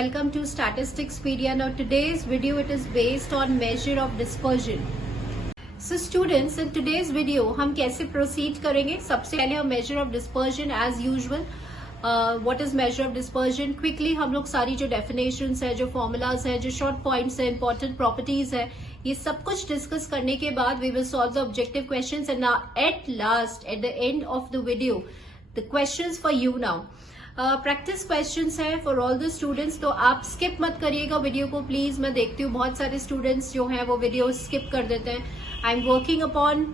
welcome to Statisticspedia. Now today's video it is based on measure of dispersion. So students, in today's video हम कैसे proceed करेंगे? सबसे पहले हम measure of dispersion as usual. What is measure of dispersion? Quickly हम लोग सारी जो definitions है, जो formulas है, जो short points है, important properties है, ये सब कुछ discuss करने के बाद we will solve the objective questions and now at last at the end of the video the questions for you now. Practice questions है फॉर ऑल द स्टूडेंट्स, तो आप स्किप मत करिएगा वीडियो को प्लीज. मैं देखती हूँ बहुत सारे स्टूडेंट्स जो हैं वो वीडियो स्किप कर देते हैं. I am working upon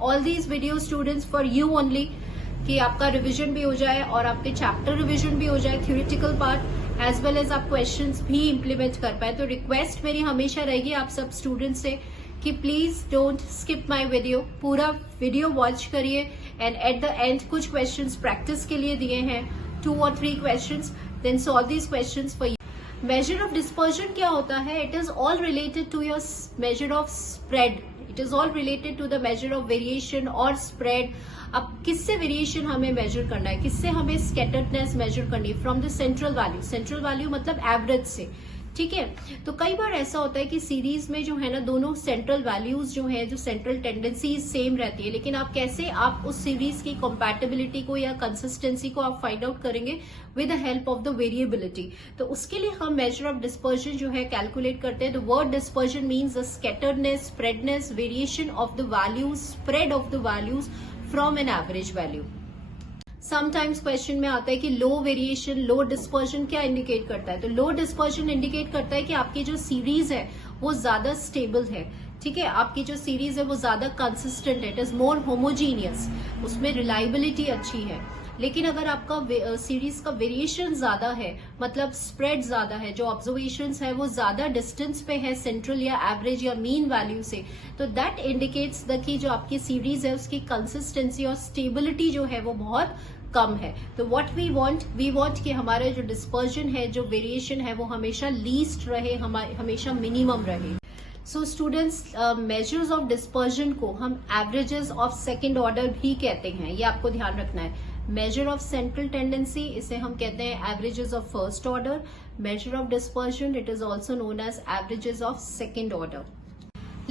all these video students for you only, कि आपका रिवीजन भी हो जाए और आपके चैप्टर रिवीजन भी हो जाए, theoretical part as well as आप क्वेश्चंस भी इम्प्लीमेंट कर पाए. तो रिक्वेस्ट मेरी हमेशा रहेगी आप सब स्टूडेंट्स से कि please don't skip my video, पूरा वीडियो वॉच करिए एंड एट द एंड कुछ क्वेश्चंस प्रैक्टिस के लिए दिए हैं, 2 or 3 questions, then solve these questions for you. Measure of dispersion क्या होता है? It is all related to your measure of spread. It is all related to the measure of variation or spread. अब किससे variation हमें major करना है, किससे हमें स्कैटर्डनेस मेजर करनी है? From the central value. Central value मतलब एवरेज से, ठीक है. तो कई बार ऐसा होता है कि सीरीज में जो है ना दोनों सेंट्रल वैल्यूज जो है, जो सेंट्रल टेंडेंसीज सेम रहती है, लेकिन आप कैसे आप उस सीरीज की कंपैटिबिलिटी को या कंसिस्टेंसी को आप फाइंड आउट करेंगे with the help of the variability. तो उसके लिए हम मेजर ऑफ डिस्पर्जन जो है कैलकुलेट करते हैं. The word dispersion means the scatteredness, spreadness, variation of the values, spread of the values from an average value. Sometimes question में आता है कि लो वेरिएशन, लो डिस्पर्जन क्या इंडिकेट करता है? तो लो डिस्पर्जन इंडिकेट करता है कि आपकी जो सीरीज है वो ज्यादा स्टेबल है, ठीक है. आपकी जो सीरीज है वो ज्यादा कंसिस्टेंट है, इट इज मोर होमोजीनियस, उसमें रिलायबिलिटी अच्छी है. लेकिन अगर आपका सीरीज का वेरिएशन ज्यादा है, मतलब स्प्रेड ज्यादा है, जो ऑब्जर्वेशंस है वो ज्यादा डिस्टेंस पे है सेंट्रल या एवरेज या मीन वैल्यू से, तो दैट इंडिकेट्स द कि जो आपकी सीरीज है उसकी कंसिस्टेंसी और स्टेबिलिटी जो है वो बहुत कम है. तो व्हाट वी वांट कि हमारा जो डिस्पर्जन है, जो वेरिएशन है वो हमेशा लीस्ट रहे, हमेशा मिनिमम रहे. So students, measures of dispersion को हम एवरेजेस ऑफ सेकेंड ऑर्डर भी कहते हैं, ये आपको ध्यान रखना है. मेजर ऑफ सेंट्रल टेंडेंसी, इसे हम कहते हैं averages of first order. Measure of dispersion, it is also known as averages of second order.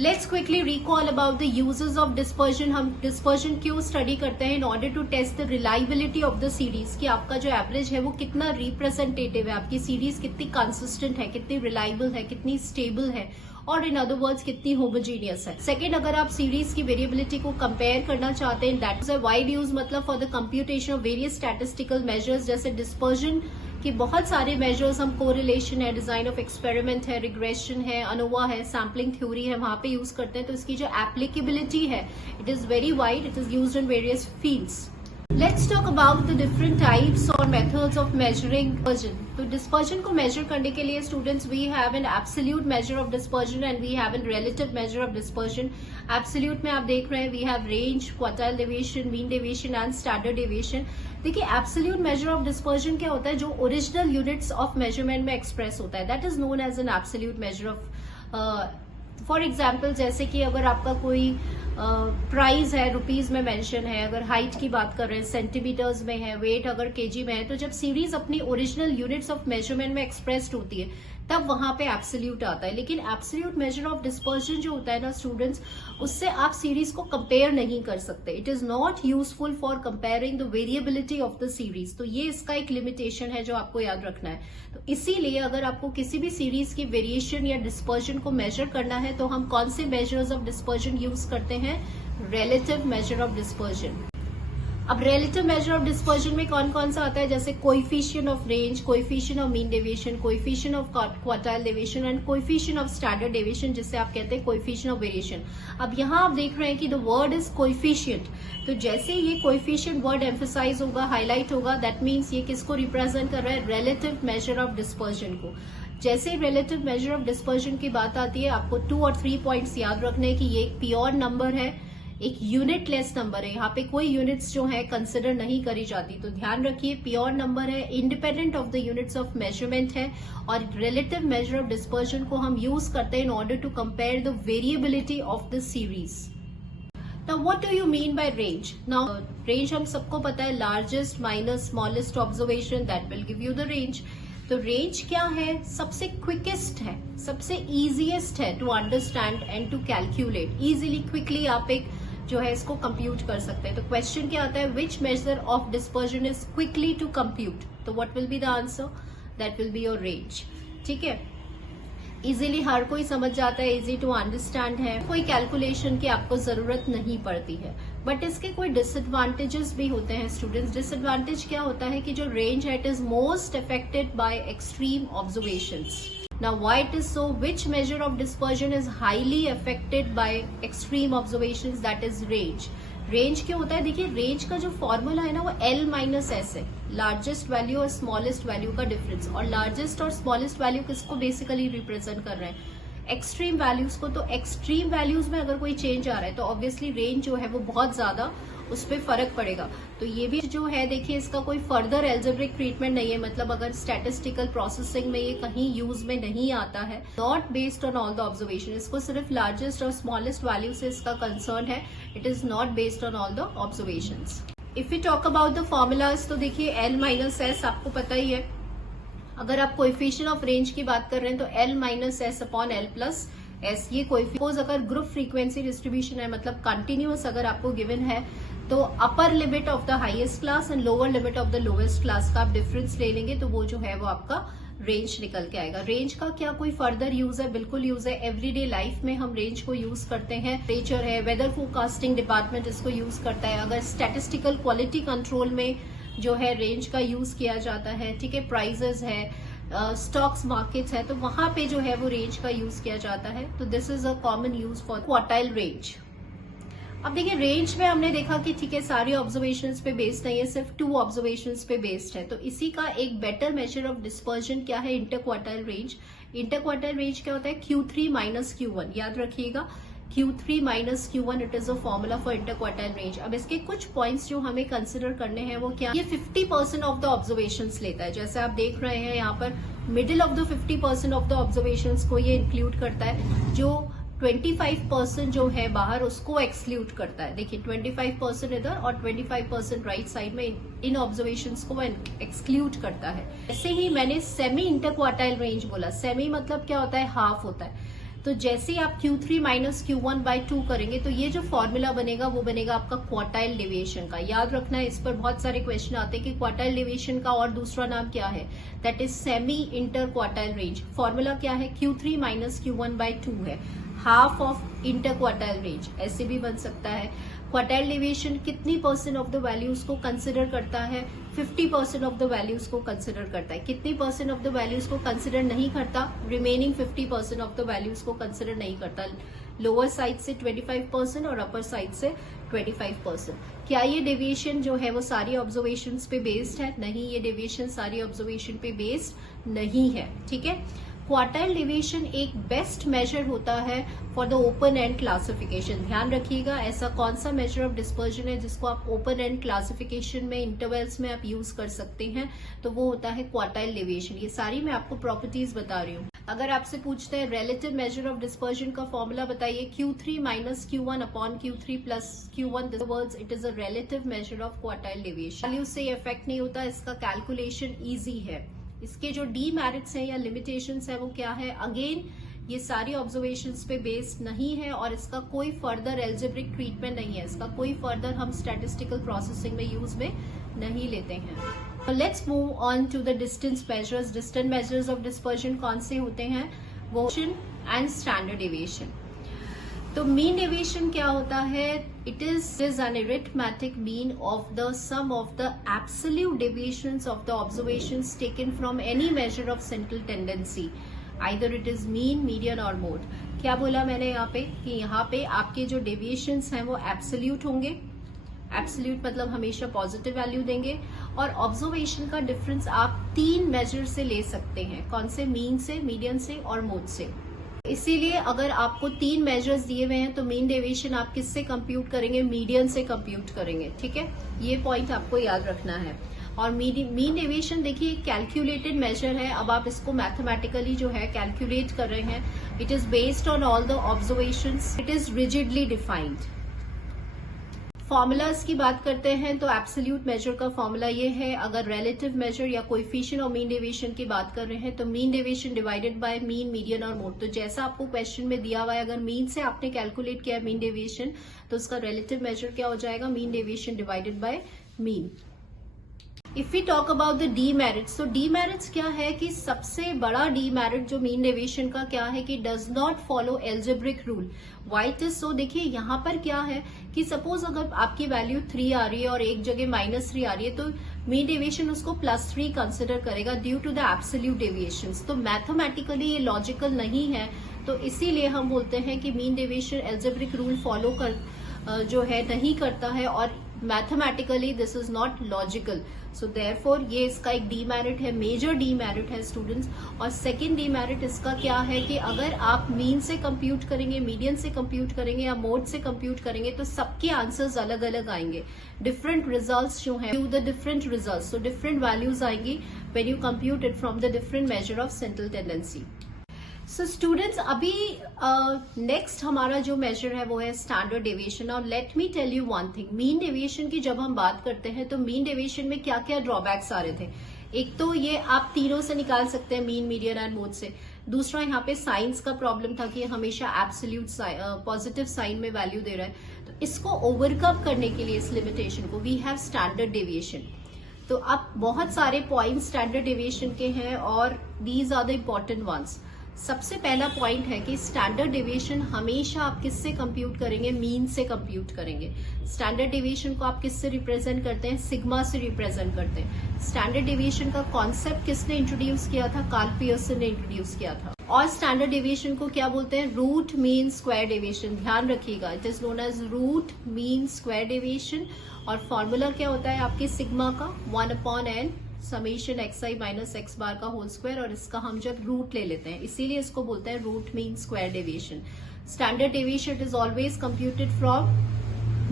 Let's quickly recall about the uses of dispersion. हम डिस्पर्जन क्यों स्टडी करते हैं? In order to test the reliability of the series, कि आपका जो average है वो कितना रिप्रेजेंटेटिव है, आपकी सीरीज कितनी कंसिस्टेंट है, कितनी रिलायबल है, कितनी स्टेबल है, और इन अदर वर्ड्स कितनी होमोजीनियस है. सेकेंड, अगर आप सीरीज की वेरिएबिलिटी को कंपेयर करना चाहते हैं, that is a wide use, मतलब for the computation of various statistical measures. जैसे डिस्पर्जन कि बहुत सारे मेजर्स हम कोरिलेशन है, डिजाइन ऑफ एक्सपेरिमेंट है, रिग्रेशन है, अनोवा है, सैम्पलिंग थ्योरी है, वहां पे यूज करते हैं. तो इसकी जो एप्लीकेबिलिटी है it is very wide, it is used in various fields. Let's talk about the different types or methods of measuring dispersion. तो dispersion को measure करने के लिए students we have an absolute measure of dispersion and we have a relative measure of dispersion. Absolute में आप देख रहे हैं we have range, quartile deviation, mean deviation and standard deviation. देखिए absolute measure of dispersion क्या होता है? जो original units of measurement में express होता है, that is known as an absolute measure of for example जैसे कि अगर आपका कोई प्राइस है रुपीज में मेंशन है, अगर हाइट की बात कर रहे हैं सेंटीमीटर्स में है, वेट अगर केजी में है, तो जब सीरीज अपनी ओरिजिनल यूनिट्स ऑफ मेजरमेंट में एक्सप्रेस्ड होती है तब वहां पे एब्सोल्यूट आता है. लेकिन एब्सोल्यूट मेजर ऑफ डिस्पर्जन जो होता है ना स्टूडेंट्स, उससे आप सीरीज को कंपेयर नहीं कर सकते. It is not useful for comparing the variability of the series. तो ये इसका एक लिमिटेशन है जो आपको याद रखना है. तो इसीलिए अगर आपको किसी भी सीरीज की वेरिएशन या डिस्पर्जन को मेजर करना है तो हम कौन से मेजर्स ऑफ डिस्पर्जन यूज करते हैं? Relative measure of dispersion. अब रिलेटिव मेजर ऑफ डिस्पर्जन में कौन कौन सा आता है? जैसे coefficient of range, coefficient of mean deviation, coefficient of quartile deviation and coefficient of standard deviation, जिसे आप कहते हैं कोएफिशिएंट ऑफ वेरिएशन. अब यहाँ आप देख रहे हैं कि द वर्ड इज कोएफिशिएंट. तो जैसे ये कोएफिशिएंट वर्ड एम्फसाइज होगा, हाईलाइट होगा, दैट मीन्स ये किसको रिप्रेजेंट कर रहा है? रिलेटिव मेजर ऑफ डिस्पर्जन को. जैसे रिलेटिव मेजर ऑफ डिस्पर्जन की बात आती है, आपको 2 और 3 पॉइंट्स याद रखने हैं कि ये एक प्योर नंबर है, एक यूनिटलेस नंबर है. यहाँ पे कोई यूनिट्स जो है कंसिडर नहीं करी जाती. तो ध्यान रखिए, प्योर नंबर है, independent of the units of measurement है, और रिलेटिव मेजर ऑफ डिस्पर्जन को हम यूज करते हैं in order to compare the variability of the series. Now what do you mean by range? Now range हम सबको पता है, largest minus smallest observation, that will give you the range. तो range क्या है, सबसे क्विकेस्ट है, सबसे इजीएस्ट है to understand and to calculate easily, quickly आप एक जो है इसको कंप्यूट कर सकते हैं। तो क्वेश्चन क्या आता है, which measure of dispersion is quickly to compute, तो what will be the answer, that will be your range. ठीक है, इजीली हर कोई समझ जाता है, इजी टू अंडरस्टैंड है, कोई कैलकुलेशन की आपको जरूरत नहीं पड़ती है। बट इसके कोई डिसएडवांटेजेस भी होते हैं स्टूडेंट्स। डिसएडवांटेज क्या होता है कि जो रेंज है it is most affected by extreme observations. Now why it is so, which measure of dispersion is highly affected by extreme observations, that is range. Range क्या होता है, देखिए रेंज का जो फॉर्मूला है ना वो L माइनस एस है, लार्जेस्ट वैल्यू और स्मॉलेस्ट वैल्यू का डिफरेंस। और लार्जेस्ट और स्मॉलेस्ट वैल्यू किसको बेसिकली रिप्रेजेंट कर रहे हैं, एक्सट्रीम वैल्यूज को। तो एक्सट्रीम वैल्यूज में अगर कोई चेंज आ रहा है तो ऑब्वियसली रेंज जो है वो बहुत ज्यादा उस पर फर्क पड़ेगा। तो ये भी जो है देखिए इसका कोई फर्दर एल्जेब्रिक ट्रीटमेंट नहीं है, मतलब अगर स्टैटिस्टिकल प्रोसेसिंग में ये कहीं यूज में नहीं आता है, not based on all the observation. इसको सिर्फ लार्जेस्ट और स्मॉलेस्ट वैल्यू से इसका कंसर्न है, it is not based on all the observations. If you talk about the formulas, तो देखिए L माइनस एस आपको पता ही है। अगर आप कोएफिशिएंट ऑफ रेंज की बात कर रहे हैं तो L minus S upon L plus S, ये कोएफिशिएंट अगर ग्रुप फ्रीक्वेंसी डिस्ट्रीब्यूशन है, मतलब कंटिन्यूअस अगर आपको गिवन है, तो upper limit of the highest class and lower limit of the lowest class का आप डिफरेंस ले लेंगे तो वो जो है वो आपका रेंज निकल के आएगा। रेंज का क्या कोई फर्दर यूज है, बिल्कुल यूज है। एवरीडे लाइफ में हम रेंज को यूज करते हैं। टेम्परेचर है, वेदर फोरकास्टिंग डिपार्टमेंट इसको यूज करता है। अगर स्टैटिस्टिकल क्वालिटी कंट्रोल में जो है रेंज का यूज किया जाता है, ठीक है, प्राइजेस है, स्टॉक्स मार्केट्स है, तो वहां पे जो है वो रेंज का यूज किया जाता है। तो this is a common use for quartile range. अब देखिए रेंज में हमने देखा कि ठीक है सारी ऑब्जर्वेशंस पे बेस्ड नहीं है, सिर्फ 2 ऑब्जर्वेशंस पे बेस्ड है। तो इसी का एक बेटर मेजर ऑफ डिस्पर्जन क्या है, inter quartile range. Inter quartile range क्या होता है, Q3 माइनस Q1, याद रखिएगा Q3 minus Q1 it is a formula for inter quartile range. अब इसके कुछ पॉइंट्स जो हमें कंसिडर करने हैं वो क्या, ये 50% ऑफ द ऑब्जर्वेशंस लेता है। जैसे आप देख रहे हैं यहाँ पर middle of the 50% of the observations को ये इंक्लूड करता है, जो 25% जो है बाहर उसको एक्सक्लूड करता है। देखिए 25% इधर और 25% राइट साइड में इन ऑब्जर्वेशंस को एक्सक्लूड करता है। ऐसे ही मैंने सेमी इंटर क्वार्टाइल रेंज बोला, सेमी मतलब क्या होता है, हाफ होता है। तो जैसे ही आप Q3 माइनस Q1 बाई 2 करेंगे तो ये जो फॉर्मूला बनेगा वो बनेगा आपका क्वार्टाइल डेविएशन का। याद रखना है, इस पर बहुत सारे क्वेश्चन आते हैं कि क्वार्टाइल डेविएशन का और दूसरा नाम क्या है, that is semi inter quartile range. Formula क्या है, Q3 माइनस Q1 बाई 2 है, half of inter quartile range, ऐसे भी बन सकता है। क्वार्टाइल डेविएशन कितनी परसेंट ऑफ द वैल्यूज को कंसिडर करता है, 50% ऑफ द वैल्यूज को कंसिडर करता है। कितनी परसेंट ऑफ द वैल्यूज को कंसिडर नहीं करता, रिमेनिंग 50% ऑफ द वैल्यूज को कंसिडर नहीं करता। लोअर साइड से 25% और अपर साइड से 25%। क्या ये डेविएशन जो है वो सारी ऑब्जर्वेशंस पे बेस्ड है, नहीं, ये डेविएशन सारी ऑब्जर्वेशन पे बेस्ड नहीं है। ठीक है, क्वार्टाइल डेविएशन एक बेस्ट मेजर होता है for the open and classification. ध्यान रखिएगा, ऐसा कौन सा मेजर ऑफ डिस्पर्जन है जिसको आप ओपन एंड क्लासिफिकेशन में इंटरवल्स में आप यूज कर सकते हैं, तो वो होता है क्वार्टाइल डेविएशन। ये सारी मैं आपको प्रॉपर्टीज बता रही हूँ। अगर आपसे पूछते हैं रिलेटिव मेजर ऑफ डिस्पर्जन का फॉर्मूला बताइए, Q3 minus Q1 upon Q3 plus Q1, this words it is a relative measure of quartile deviation. Value से इफेक्ट नहीं होता, इसका कैलकुलेशन ईजी है। इसके जो डीमेरिट्स हैं या लिमिटेशंस है वो क्या है, अगेन ये सारी ऑब्जर्वेशंस पे बेस्ड नहीं है और इसका कोई फर्दर एल्जेब्रिक ट्रीटमेंट नहीं है, इसका कोई फर्दर हम स्टैटिस्टिकल प्रोसेसिंग में यूज में नहीं लेते हैं। Let's move on to the distance measures. Distance measures of dispersion कौन से होते हैं, वो एंड स्टैंडर्ड डेविएशन। तो मीन डेविएशन क्या होता है, it is an arithmetic mean of the sum of the absolute deviations of the observations taken from any measure of central tendency, either it is mean, median और mode. क्या बोला मैंने यहाँ पे कि यहाँ पे आपके जो डेविएशंस हैं वो एब्सोल्यूट होंगे, एब्सोल्यूट मतलब हमेशा पॉजिटिव वैल्यू देंगे, और ऑब्जर्वेशन का डिफरेंस आप 3 मेजर से ले सकते हैं, कौन से, मीन से, मीडियन से और मोड से। इसीलिए अगर आपको 3 मेजर्स दिए हुए हैं तो मीन डेविएशन आप किससे कंप्यूट करेंगे, मीडियन से कंप्यूट करेंगे। ठीक है, ये पॉइंट आपको याद रखना है। और मीन डेविएशन देखिए कैलकुलेटेड मेजर है, अब आप इसको मैथमेटिकली जो है कैलकुलेट कर रहे हैं। It is based on all the observations, it is rigidly defined. Formulas की बात करते हैं तो एब्सोल्यूट मेजर का फॉर्मूला ये है, अगर रिलेटिव मेजर या कोएफिशिएंट और मीन डेविएशन की बात कर रहे हैं तो mean deviation divided by mean, median और मोड। तो जैसा आपको क्वेश्चन में दिया हुआ है, अगर मीन से आपने कैलकुलेट किया मीन डेविएशन तो उसका रिलेटिव मेजर क्या हो जाएगा, mean deviation divided by mean. If we talk about the demerits, तो डीमेरिट्स क्या है कि सबसे बड़ा डीमेरिट जो मीन डेविएशन का क्या है कि does not follow algebraic rule. Why it is so, देखिए यहाँ पर क्या है कि सपोज अगर आपकी वैल्यू 3 आ रही है और एक जगह -3 आ रही है तो मीन डेविएशन उसको +3 कंसिडर करेगा due to the absolute deviations. तो मैथमेटिकली ये लॉजिकल नहीं है, तो इसीलिए हम बोलते हैं कि mean deviation algebraic rule follow कर जो है नहीं करता है और mathematically this is not logical. So therefore ये इसका एक डीमेरिट है, मेजर डीमेरिट है स्टूडेंट्स। और सेकंड डीमेरिट इसका क्या है कि अगर आप मीन से कंप्यूट करेंगे, मीडियन से कंप्यूट करेंगे या मोड से कंप्यूट करेंगे तो सबके आंसर्स अलग अलग आएंगे, डिफरेंट रिजल्ट्स जो हैं the different results, so different values आएंगी when you compute it from the different measure of central tendency. So students अभी नेक्स्ट हमारा जो मेजर है वो है स्टैंडर्ड डेविएशन। और let me tell you one thing, mean deviation की जब हम बात करते हैं तो मीन डेविएशन में क्या क्या ड्रॉबैक्स आ रहे थे। एक तो ये आप तीनों से निकाल सकते हैं, मीन, मीडियन एंड मोड से। दूसरा यहाँ पे साइंस का प्रॉब्लम था कि हमेशा एब्सोल्यूट पॉजिटिव साइन में वैल्यू दे रहा है। तो इसको ओवरकम करने के लिए, इस लिमिटेशन को, वी हैव स्टैंडर्ड डेविएशन। तो अब बहुत सारे पॉइंट स्टैंडर्ड डेविएशन के हैं और these are the important ones. सबसे पहला पॉइंट है कि स्टैंडर्ड डेविएशन हमेशा आप किससे कंप्यूट करेंगे, मीन से कंप्यूट करेंगे। स्टैंडर्ड डेविएशन को आप किससे रिप्रेजेंट करते हैं, सिग्मा से रिप्रेजेंट करते हैं। स्टैंडर्ड डेविएशन का कॉन्सेप्ट किसने इंट्रोड्यूस किया था, कार्ल पियर्सन ने इंट्रोड्यूस किया था। और स्टैंडर्ड डेविएशन को क्या बोलते हैं, रूट मीन स्क्वायर डेविएशन। ध्यान रखिएगा, it is known as root mean square deviation. और फॉर्मूला क्या होता है आपके सिग्मा का, 1/n summation xi minus x bar का होल स्क्वायर, और इसका हम जब रूट ले लेते हैं इसीलिए इसको बोलते हैं root mean square deviation. Standard deviation is always computed from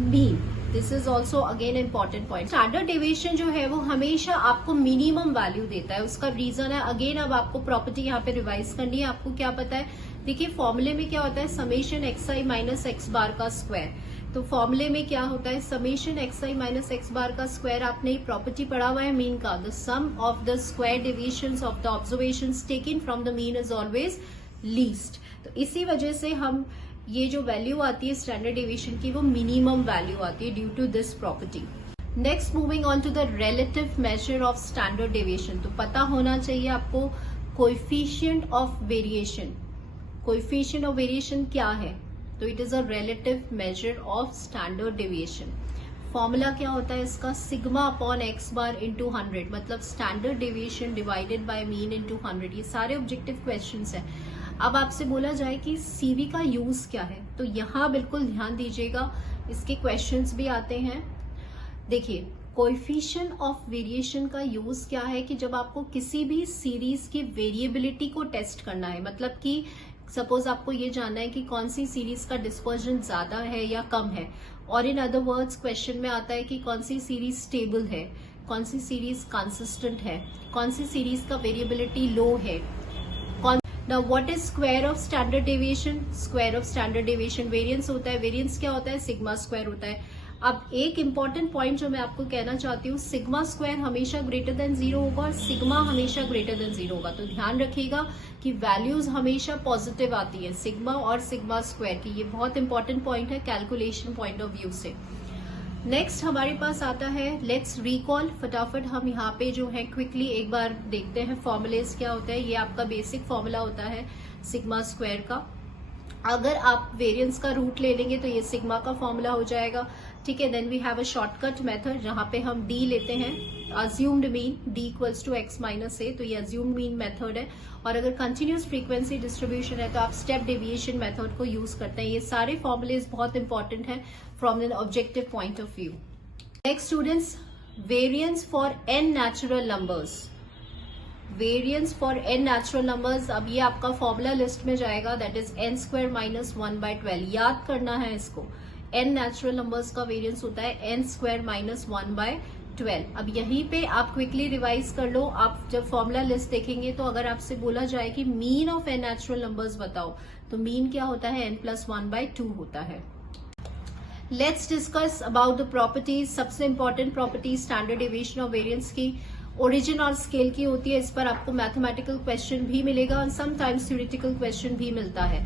mean. This is also again important point. Standard deviation जो है वो हमेशा आपको मिनिमम वैल्यू देता है। उसका रीजन है, अगेन अब आपको प्रॉपर्टी यहाँ पे रिवाइज करनी है। आपको क्या पता है, देखिए फॉर्मूले में क्या होता है, summation xi minus x bar का स्क्वायर। तो फॉर्मूले में क्या होता है, summation xi minus x bar का स्क्वायर। आपने एक प्रॉपर्टी पढ़ा हुआ है मीन का, the sum of the square deviations of the observations taken from the mean is always least. तो इसी वजह से हम ये जो वैल्यू आती है स्टैंडर्ड डेविएशन की वो मिनिमम वैल्यू आती है due to this property. Next moving on to the relative measure of standard deviation. तो पता होना चाहिए आपको coefficient of variation. Coefficient of variation क्या है, तो it is a relative measure of standard deviation. Formula क्या होता है इसका, sigma upon X bar into 100, मतलब standard deviation divided by mean into 100। ये सारे ऑब्जेक्टिव क्वेश्चंस हैं। अब आपसे बोला जाए कि सीवी का यूज क्या है, तो यहाँ बिल्कुल ध्यान दीजिएगा, इसके क्वेश्चंस भी आते हैं। देखिए कोएफिशिएंट ऑफ वेरिएशन का यूज क्या है कि जब आपको किसी भी सीरीज की वेरिएबिलिटी को टेस्ट करना है, मतलब कि सपोज आपको ये जानना है कि कौन सी सीरीज का डिस्पर्जन ज्यादा है या कम है, और इन अदर वर्ड्स क्वेश्चन में आता है कि कौन सी सीरीज स्टेबल है, कौन सी सीरीज कंसिस्टेंट है, कौन सी सीरीज का वेरिएबिलिटी लो है। Now what is square of standard deviation, square of standard deviation variance होता है। वेरिएंस क्या होता है, सिग्मा स्क्वायर होता है। अब एक इंपॉर्टेंट पॉइंट जो मैं आपको कहना चाहती हूँ, सिग्मा स्क्वायर हमेशा ग्रेटर देन 0 होगा और सिग्मा हमेशा ग्रेटर देन 0 होगा। तो ध्यान रखिएगा कि वैल्यूज हमेशा पॉजिटिव आती है सिग्मा और सिग्मा स्क्वायर की। ये बहुत इंपॉर्टेंट पॉइंट है कैलकुलेशन पॉइंट ऑफ व्यू से। नेक्स्ट हमारे पास आता है, लेट्स रिकॉल, फटाफट हम यहाँ पे जो है क्विकली एक बार देखते हैं फॉर्मुलेस क्या होता है। ये आपका बेसिक फॉर्मूला होता है सिग्मा स्क्वायर का। अगर आप वेरिएंस का रूट ले लेंगे तो ये सिग्मा का फॉर्मूला हो जाएगा, ठीक है। Then we have a shortcut method जहां पे हम डी लेते हैं, assumed mean, D equals to X minus A, तो ये अज्यूम्ड मीन मेथड है। और अगर कंटिन्यूस फ्रीक्वेंसी डिस्ट्रीब्यूशन है तो आप स्टेप डेविएशन मेथड को यूज करते हैं। ये सारे फॉर्मुलेज बहुत इंपॉर्टेंट है from an objective point of view. Next students, variance for n natural numbers. Variance for n natural numbers, अब ये आपका फॉर्मूला लिस्ट में जाएगा, that is n square minus 1/12। याद करना है इसको, एन नेचुरल नंबर्स का वेरिएंस होता है एन स्क्वायर माइनस 1/12। अब यहीं पे आप क्विकली रिवाइज कर लो। आप जब फॉर्मूला लिस्ट देखेंगे तो अगर आपसे बोला जाए कि mean of n natural numbers बताओ, तो मीन क्या होता है, n+1/2 होता है। Let's discuss about the properties. सबसे इंपॉर्टेंट प्रॉपर्टीज स्टैंडर्ड डेविएशन और वेरिएंस की ओरिजिन और स्केल की होती है। इस पर आपको मैथमेटिकल क्वेश्चन भी मिलेगा और समटाइम्स थ्योरेटिकल क्वेश्चन भी मिलता है।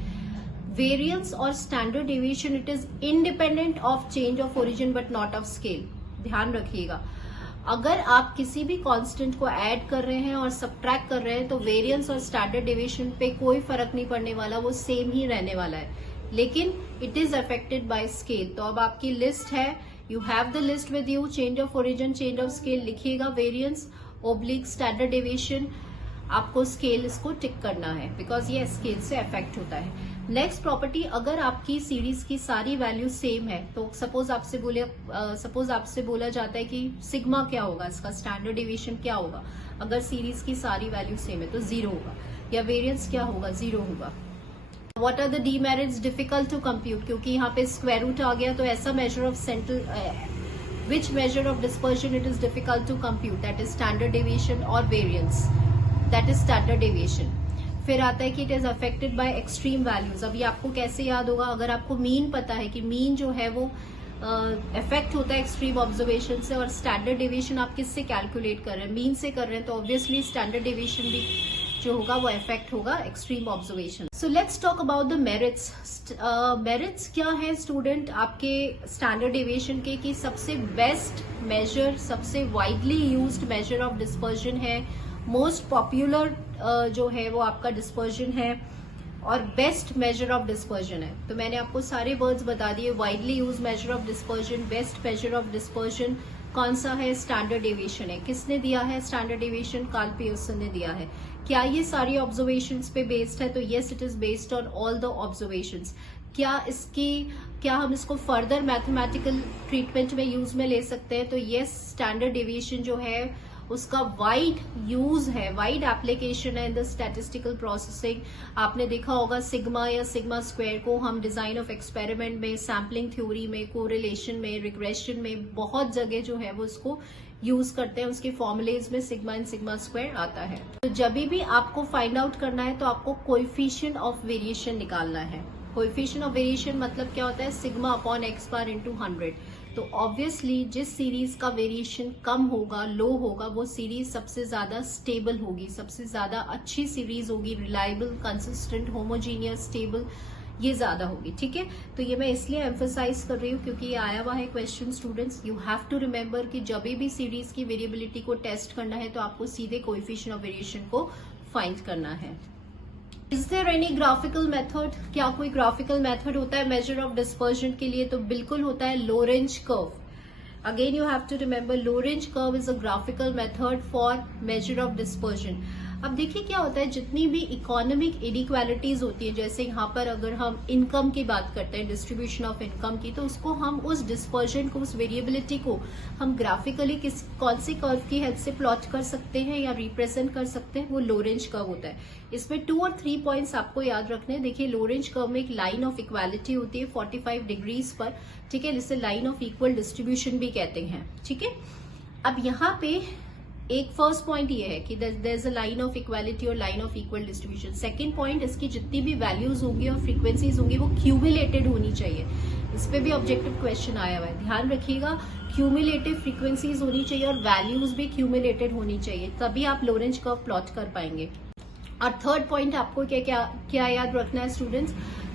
वेरिएंस और standard deviation it is independent of change of origin but not of scale. ध्यान रखिएगा, अगर आप किसी भी कांस्टेंट को ऐड कर रहे हैं और सब्ट्रैक्ट कर रहे हैं तो वेरिएंस और स्टैंडर्ड डेविएशन पे कोई फर्क नहीं पड़ने वाला, वो सेम ही रहने वाला है, लेकिन it is affected bye scale. तो अब आपकी लिस्ट है, you have the list with you, change of origin, change of scale लिखिएगा, वेरिएंस ओब्लिक स्टैंडर्ड डेविएशन, आपको स्केल इसको टिक करना है बिकॉज ये स्केल से अफेक्ट होता है। नेक्स्ट प्रॉपर्टी, अगर आपकी सीरीज की सारी वैल्यू सेम है तो सपोज आपसे बोला जाता है कि सिग्मा क्या होगा, इसका स्टैंडर्ड डेविएशन क्या होगा। अगर सीरीज की सारी वैल्यू सेम है तो 0 होगा, या वेरिएंस क्या होगा, 0 होगा। What are the demerits, difficult to compute, क्योंकि यहाँ पे स्क्वायर रूट आ गया तो ऐसा measure of central which measure of dispersion it is difficult to compute, that is standard deviation और variance, that is standard deviation. फिर आता है कि it is affected by extreme values. अब ये आपको कैसे याद होगा, अगर आपको मीन पता है कि मीन जो है वो इफेक्ट होता है एक्सट्रीम ऑब्जर्वेशन से, और स्टैंडर्ड डेविएशन आप किससे कैलकुलेट कर रहे हैं, मीन से कर रहे हैं, तो ऑब्वियसली स्टैंडर्ड डेविएशन भी जो होगा वो इफेक्ट होगा extreme observation. So let's talk about the merits. Merits क्या है स्टूडेंट आपके स्टैंडर्ड डेविएशन के, कि सबसे बेस्ट मेजर, सबसे widely used major of dispersion है, मोस्ट पॉपुलर जो है वो आपका डिस्पर्जन है, और बेस्ट मेजर ऑफ डिस्पर्जन है। तो मैंने आपको सारे वर्ड्स बता दिए, widely use major of dispersion, best measure of dispersion कौन सा है, स्टैंडर्ड डेविएशन है। किसने दिया है स्टैंडर्ड डेविएशन, कार्ल पियर्सन ने दिया है। क्या ये सारी ऑब्जर्वेशंस पे बेस्ड है, तो yes it is based on all the observations. क्या हम इसको फर्दर मैथमेटिकल ट्रीटमेंट में यूज में ले सकते हैं, तो यस स्टैंडर्ड डेविएशन जो है उसका वाइड यूज है, वाइड एप्लीकेशन है इन द स्टैटिस्टिकल प्रोसेसिंग। आपने देखा होगा सिग्मा या सिग्मा स्क्वायर को हम डिजाइन ऑफ एक्सपेरिमेंट में, सैम्पलिंग थ्योरी में, कोरिलेशन में, रिग्रेशन में बहुत जगह जो है वो इसको यूज करते हैं। उसके फॉर्मुलेज में सिग्मा एंड सिग्मा स्क्वायर आता है। तो जब भी आपको फाइंड आउट करना है तो आपको कोएफिशिएंट ऑफ वेरिएशन निकालना है। कोएफिशिएंट ऑफ वेरिएशन मतलब क्या होता है, sigma upon X bar into 100। तो ऑब्वियसली जिस सीरीज का वेरिएशन कम होगा, लो होगा, वो सीरीज सबसे ज्यादा स्टेबल होगी, सबसे ज्यादा अच्छी सीरीज होगी, रिलायबल, कंसिस्टेंट, होमोजीनियस, स्टेबल, ये ज्यादा होगी। ठीक है, तो ये मैं इसलिए एम्फसाइज कर रही हूँ क्योंकि ये आया हुआ है question. Students you have to remember कि जब भी सीरीज की वेरिएबिलिटी को टेस्ट करना है तो आपको सीधे कोएफिशिएंट ऑफ वेरिएशन को फाइंड करना है। Is there any graphical method, क्या कोई ग्राफिकल मेथड होता है मेजर ऑफ डिस्पर्जन के लिए, तो बिल्कुल होता है, Lorenz curve. Again you have to remember Lorenz curve is a graphical method for measure of dispersion. अब देखिए क्या होता है, जितनी भी इकोनॉमिक इनइक्वालिटीज होती है, जैसे यहाँ पर अगर हम इनकम की बात करते हैं, डिस्ट्रीब्यूशन ऑफ इनकम की, तो उसको हम उस डिस्पर्जन को, उस वेरिएबिलिटी को हम ग्राफिकली कौन से कर्व की हेल्प से प्लॉट कर सकते हैं या रिप्रेजेंट कर सकते हैं, वो लोरेंज कर्व होता है। इसमें 2 और 3 पॉइंट्स आपको याद रखने हैं। देखिए लोरेंज कर्व में एक लाइन ऑफ इक्वालिटी होती है 45 डिग्रीज पर, ठीक है, जिसे लाइन ऑफ इक्वल डिस्ट्रीब्यूशन भी कहते हैं। ठीक है, अब यहाँ पे एक फर्स्ट पॉइंट ये है कि there is a line of equality और line of equal distribution. Second point, इसकी जितनी भी वैल्यूज होंगी और फ्रीक्वेंसीज होंगी वो क्यूमुलेटेड होनी चाहिए। इस पे भी ऑब्जेक्टिव क्वेश्चन आया हुआ है, ध्यान रखिएगा, क्यूमुलेटिव फ्रीक्वेंसीज होनी चाहिए और वैल्यूज भी क्यूमुलेटेड होनी चाहिए, तभी आप लोरेंज कर्व प्लॉट कर पाएंगे। और थर्ड पॉइंट आपको क्या याद रखना है स्टूडेंट्स,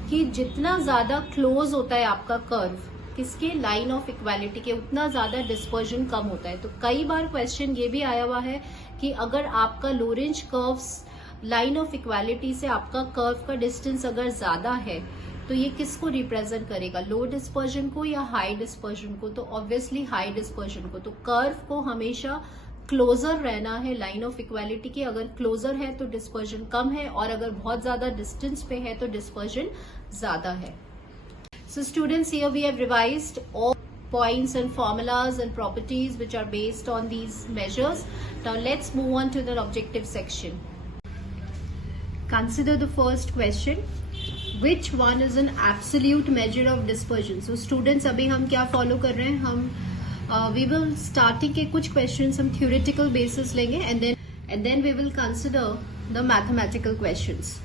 कि जितना ज्यादा क्लोज होता है आपका कर्व किसके, लाइन ऑफ इक्वालिटी के, उतना ज्यादा डिस्पर्जन कम होता है। तो कई बार क्वेश्चन ये भी आया हुआ है कि अगर आपका Lorentz curves line of equality से आपका कर्व का डिस्टेंस अगर ज्यादा है तो ये किसको रिप्रेजेंट करेगा, लो डिस्पर्जन को या हाई डिस्पर्जन को, तो ऑब्वियसली हाई डिस्पर्जन को। तो कर्व को हमेशा क्लोजर रहना है लाइन ऑफ इक्वालिटी के, अगर क्लोजर है तो डिस्पर्जन कम है, और अगर बहुत ज्यादा डिस्टेंस पे है तो डिस्पर्जन ज्यादा है। So students, here we have revised all points and formulas and properties which are based on these measures. Now let's move on to the objective section. Consider the first question. Which one is an absolute measure of dispersion? So students, अभी हम क्या follow कर रहे हैं, हम we will starting के कुछ questions हम theoretical basis लेंगे and then we will consider the mathematical questions.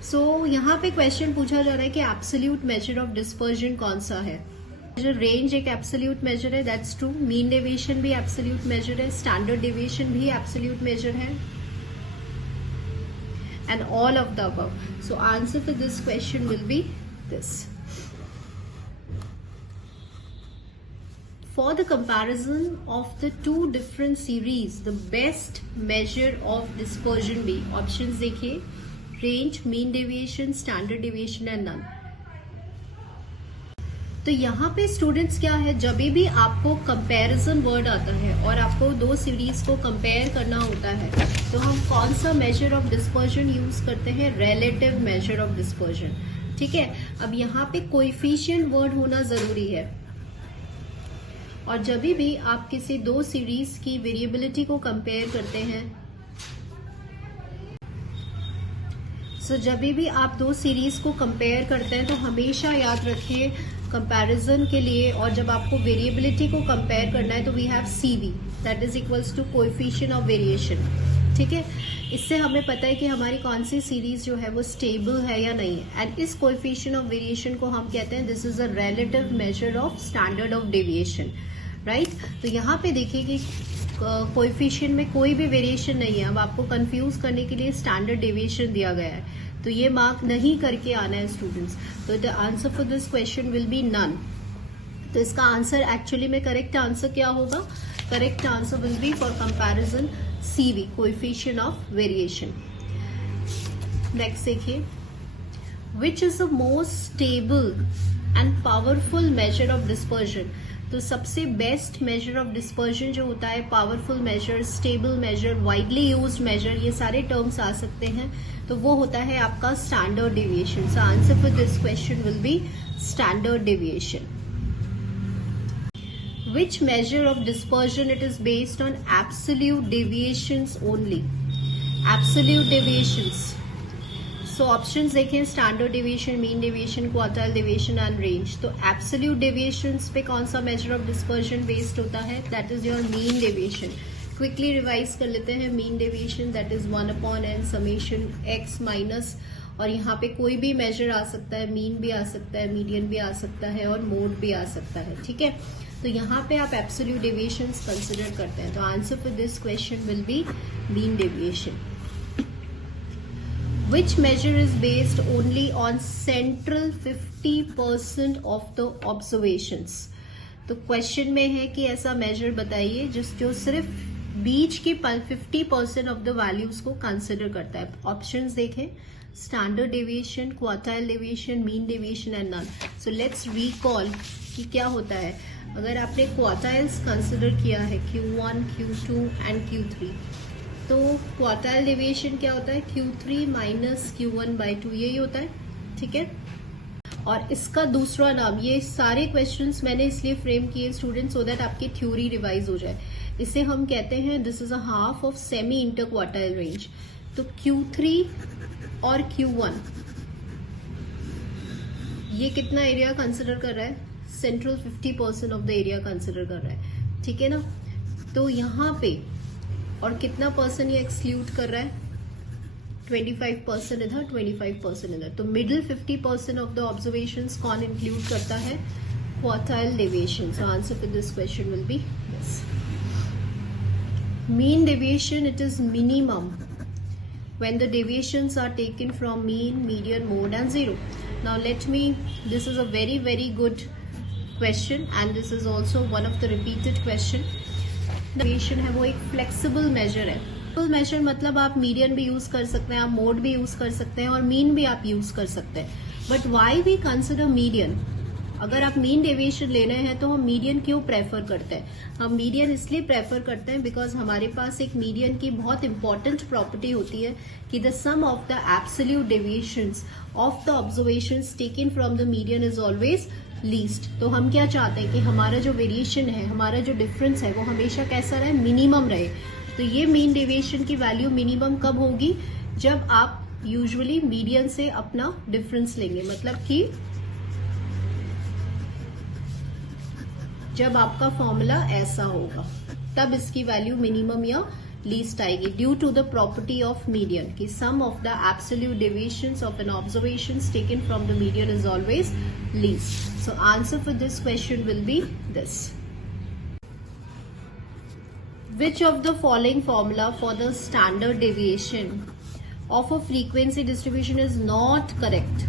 सो यहाँ पे क्वेश्चन पूछा जा रहा है कि एब्सोल्यूट मेजर ऑफ डिस्पर्जन कौन सा है। रेंज एक एब्सोल्यूट मेजर है, दैट्स ट्रू. मीन डेविएशन भी एब्सोल्यूट मेजर है, स्टैंडर्ड डेविएशन भी एब्सोल्यूट मेजर है, and all of the above. So answer for this question will be this. For the comparison of the two different series, the best measure of dispersion be, options देखिए, range, mean deviation, standard deviation and none. तो यहाँ पे students क्या है, जब भी आपको comparison word आता है और आपको दो सीरीज को कंपेयर करना होता है, तो हम कौन सा मेजर ऑफ डिस्पर्जन यूज करते हैं? Relative measure of dispersion. ठीक है. अब यहाँ पे कोएफिशिएंट वर्ड होना जरूरी है, और जब भी आप किसी दो सीरीज की वेरिएबिलिटी को कंपेयर करते हैं, जब भी आप दो सीरीज को कंपेयर करते हैं तो हमेशा याद रखिए कंपैरिजन के लिए, और जब आपको वेरिएबिलिटी को कंपेयर करना है तो we have CV, that is equals to coefficient of variation. ठीक है. इससे हमें पता है कि हमारी कौन सी सीरीज जो है वो स्टेबल है या नहीं है, एंड इस कोएफिशिएंट ऑफ वेरिएशन को हम कहते हैं this is a relative measure of standard of deviation. Right. तो यहाँ पे देखिए कि कोएफिशिएंट में कोई भी वेरिएशन नहीं है. अब आपको कंफ्यूज करने के लिए स्टैंडर्ड डेविएशन दिया गया है, तो ये मार्क नहीं करके आना है स्टूडेंट्स. तो the answer for this question will be none. तो इसका आंसर एक्चुअली में करेक्ट आंसर क्या होगा? Correct answer will be for comparison CV, coefficient of variation. Next देखिए, which is the most stable and powerful measure of dispersion. तो सबसे best measure of dispersion जो होता है, powerful measure, stable measure, widely used measure, ये सारे terms आ सकते हैं, तो वो होता है आपका standard deviation. So answer for this question will B standard deviation. Which measure of dispersion it is based on? Absolute deviations only. Absolute deviations. So options देखें, standard deviation, mean deviation, quartile deviation and range. तो absolute deviations पे कौन सा measure of dispersion based होता है? That is your mean deviation. Quickly revise कर लेते हैं. mean deviation that is 1/n summation x minus, और यहाँ पे कोई भी measure आ सकता है, mean भी आ सकता है, median भी आ सकता है और mode भी आ सकता है. ठीक है. तो यहाँ पे आप एब्सोल्यूट डेविएशंस कंसिडर करते हैं. तो answer for this question will be mean deviation. Which measure is based only on central 50% of the observations. तो क्वेश्चन में है कि ऐसा मेजर बताइए जो सिर्फ बीच की 50% ऑफ द वैल्यूज को कंसिडर करता है. ऑप्शंस देखें, standard deviation, quartile deviation, mean deviation and none. So let's recall कि क्या होता है. अगर आपने क्वार्टाइल्स कंसिडर किया है Q1, Q2 एंड Q3, तो क्वार्टाइल डेविएशन क्या होता है? Q3 माइनस Q1/2, यही होता है. ठीक है. और इसका दूसरा नाम, ये सारे क्वेश्चंस मैंने इसलिए फ्रेम किए स्टूडेंट्स सो दैट आपकी थ्योरी रिवाइज हो जाए. इसे हम कहते हैं this is a half of semi inter quartile range. तो Q3 और Q1 ये कितना एरिया कंसिडर कर रहा है? Central 50% of the area consider कर रहा है. ठीक है ना. तो यहाँ पे और कितना परसेंट ये एक्सक्लूड कर रहा है? 25% इधर, 25% इधर. तो मिडिल 50% ऑफ द ऑब्जर्वेशंस कौन इंक्लूड करता है? Quartile deviation. So answer for this question will be this. Mean deviation, it is minimum when the deviations are taken from mean, median, mode and zero. Now let me, this is a very very good question and this is also one of the repeated question. Deviation है वो एक flexible measure है. Flexible measure मतलब आप median भी use कर सकते हैं, आप mode भी use कर सकते हैं और mean भी आप use कर सकते हैं. But why we consider median? अगर आप मीन डेविएशन लेना है तो हम मीडियन क्यों प्रेफर करते हैं? हम मीडियन इसलिए प्रेफर करते हैं बिकॉज हमारे पास एक मीडियन की बहुत इंपॉर्टेंट प्रॉपर्टी होती है कि the sum of the absolute deviations of the observations taken from the median is always least. तो हम क्या चाहते हैं कि हमारा जो वेरिएशन है, हमारा जो डिफरेंस है वो हमेशा कैसा रहे? मिनिमम रहे. तो ये मीन डेविएशन की वैल्यू मिनिमम कब होगी? जब आप यूजुअली मीडियन से अपना डिफरेंस लेंगे, मतलब कि जब आपका फॉर्मूला ऐसा होगा तब इसकी वैल्यू मिनिमम या लीस्ट आएगी due to the property of median कि sum of the absolute deviations of n observations taken from the median is always least. So answer for this question will be this. Which of the following formula for the standard deviation of a frequency distribution is not correct?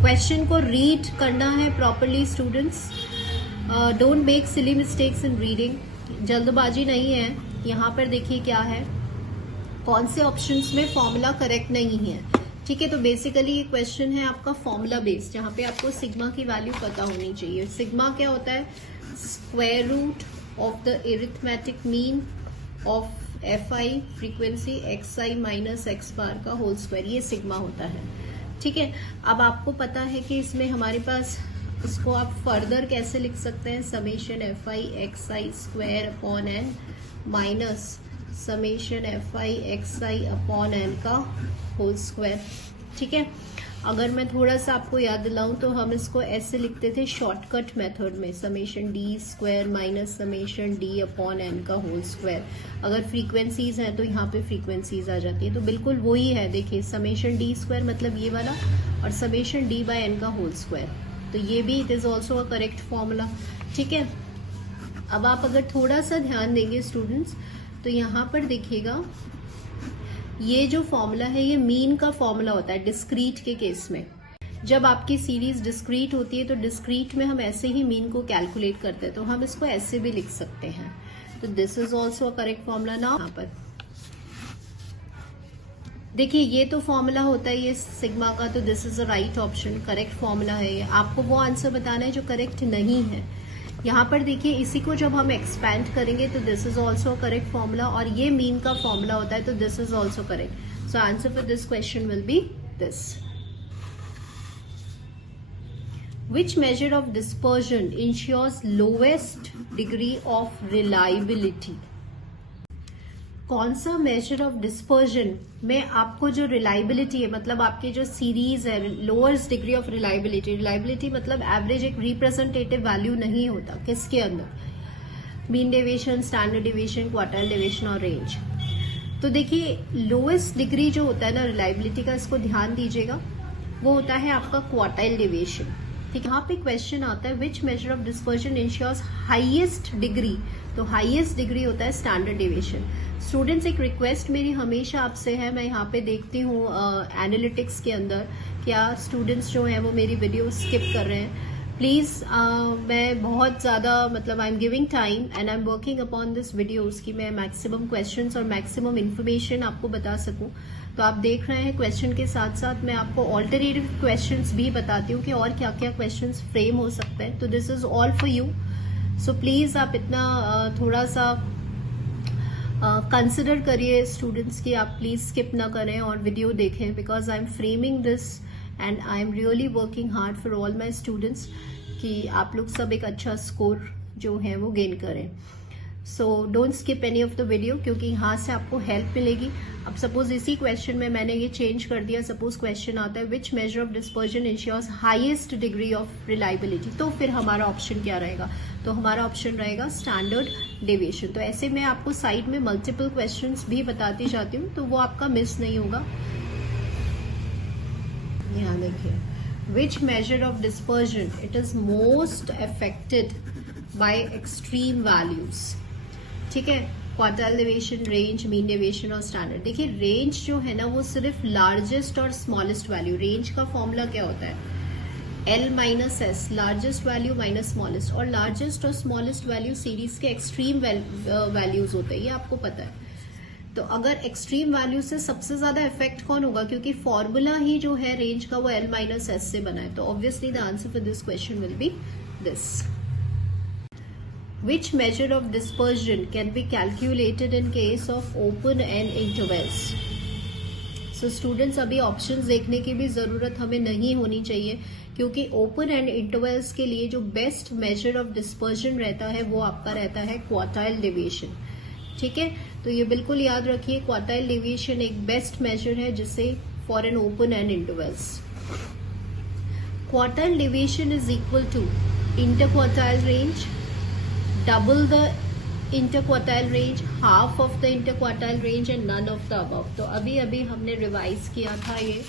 Question को read करना है properly students. Don't make silly mistakes in reading. जल्दबाजी नहीं है. यहाँ पर देखिए क्या है, कौन से ऑप्शंस में फॉर्मूला करेक्ट नहीं है. ठीक है, तो बेसिकली ये क्वेश्चन है आपका फॉर्मूला बेस्ड, जहाँ पे आपको सिग्मा की वैल्यू पता होनी चाहिए. सिग्मा क्या होता है? Square root of the arithmetic mean of fi frequency xi minus x bar का होल स्क्वायर, ये सिग्मा होता है. ठीक है, अब आपको पता है कि इसमें हमारे पास इसको आप फर्दर कैसे लिख सकते हैं, summation fi xi square upon n minus summation fi xi upon n का होल स्क्वायर. ठीक है, अगर मैं थोड़ा सा आपको याद दिलाऊं तो हम इसको ऐसे लिखते थे शॉर्टकट मेथड में, summation d square minus summation d upon n का होल स्क्वायर. अगर फ्रीक्वेंसीज हैं तो यहाँ पे फ्रीक्वेंसीज आ जाती है, तो बिल्कुल वही है. देखिए समेशन डी स्क्वायर मतलब ये वाला, और समेशन डी बाय एन का होल स्क्वायर, तो ये भी it is also a correct formula. ठीक है, अब आप अगर थोड़ा सा ध्यान देंगे स्टूडेंट्स तो यहाँ पर देखिएगा ये जो फॉर्मूला है ये मीन का फॉर्मूला होता है डिस्क्रीट के केस में. जब आपकी सीरीज डिस्क्रीट होती है तो डिस्क्रीट में हम ऐसे ही मीन को कैलकुलेट करते हैं, तो हम इसको ऐसे भी लिख सकते हैं. तो this is also a correct formula. ना यहाँ पर देखिए ये तो फॉर्मूला होता है ये सिग्मा का, तो this is a right option, correct formula है ये. आपको वो आंसर बताना है जो करेक्ट नहीं है. यहाँ पर देखिए इसी को जब हम एक्सपैंड करेंगे तो this is also correct formula, और ये मीन का फॉर्मूला होता है, तो this is also correct. So answer for this question will be this. Which measure of dispersion ensures lowest degree of reliability? कौन सा मेजर ऑफ डिस्पर्जन में आपको जो रिलायबिलिटी है, मतलब आपके जो सीरीज है, lowers degree of reliability. Reliability मतलब एवरेज एक रिप्रेजेंटेटिव वैल्यू नहीं होता किसके अंदर, mean deviation, standard deviation, quartile deviation और रेंज. तो देखिए लोएस्ट डिग्री जो होता है ना रिलायबिलिटी का, इसको ध्यान दीजिएगा, वो होता है आपका क्वार्टाइल डेविएशन. ठीक, यहाँ पे क्वेश्चन आता है which measure of dispersion ensures highest degree, तो हाईएस्ट डिग्री होता है स्टैंडर्ड डेविएशन. स्टूडेंट्स एक रिक्वेस्ट मेरी हमेशा आपसे है, मैं यहाँ पे देखती हूँ एनालिटिक्स के अंदर क्या स्टूडेंट्स जो हैं वो मेरी वीडियो स्किप कर रहे हैं. प्लीज मैं बहुत ज्यादा मतलब I am giving time and I am working upon this videos कि मैं मैक्सिमम क्वेश्चंस और मैक्सिमम इन्फॉर्मेशन आपको बता सकूं. तो आप देख रहे हैं क्वेश्चन के साथ साथ मैं आपको ऑल्टरनेटिव क्वेश्चंस भी बताती हूँ कि और क्या क्या क्वेश्चंस फ्रेम हो सकते हैं. तो this is all for you. So please आप इतना थोड़ा सा कंसिडर करिए स्टूडेंट्स की आप प्लीज स्किप ना करें और वीडियो देखें, because I am framing this and I am really working hard for all my students कि आप लोग सब एक अच्छा स्कोर जो है वो गेन करें. So don't skip any of the video, क्योंकि यहाँ से आपको हेल्प मिलेगी. अब सपोज इसी क्वेश्चन में मैंने ये चेंज कर दिया, सपोज क्वेश्चन आता है which measure of dispersion ensures highest degree of reliability, तो फिर हमारा ऑप्शन क्या रहेगा, तो हमारा ऑप्शन रहेगा स्टैंडर्ड डेविएशन. तो ऐसे मैं आपको साइड में मल्टीपल क्वेश्चंस भी बताती जाती हूँ, तो वो आपका मिस नहीं होगा. यहाँ देखिए which measure of dispersion it is most affected by extreme values. ठीक है, quartile deviation, range, mean deviation और स्टैंडर्ड. देखिए रेंज जो है ना वो सिर्फ लार्जेस्ट और स्मॉलेस्ट वैल्यू, रेंज का फॉर्मूला क्या होता है L minus S, largest value minus smallest, और लार्जेस्ट और स्मॉलेस्ट वैल्यू सीरीज के एक्सट्रीम वैल्यूज होते हैं, ये आपको पता है. तो अगर एक्सट्रीम वैल्यू से सबसे ज्यादा इफेक्ट कौन होगा, क्योंकि फॉर्मूला ही जो है रेंज का वो L माइनस एस से बना है, तो obviously the answer for this question will be this. Which measure of dispersion can be calculated in case of open end intervals? So students अभी ऑप्शंस देखने की भी जरूरत हमें नहीं होनी चाहिए, क्योंकि ओपन एंड इंटरवल्स के लिए जो बेस्ट मेजर ऑफ डिस्पर्जन रहता है वो आपका रहता है क्वार्टाइल डेविएशन. ठीक है, तो ये बिल्कुल याद रखिए, क्वार्टाइल डेविएशन एक बेस्ट मेजर है जिसे for an open end intervals. Quartile deviation is equal to inter quartile range double the interquartile range, half of the interquartile range and none of the above. तो अभी अभी हमने revise किया था ये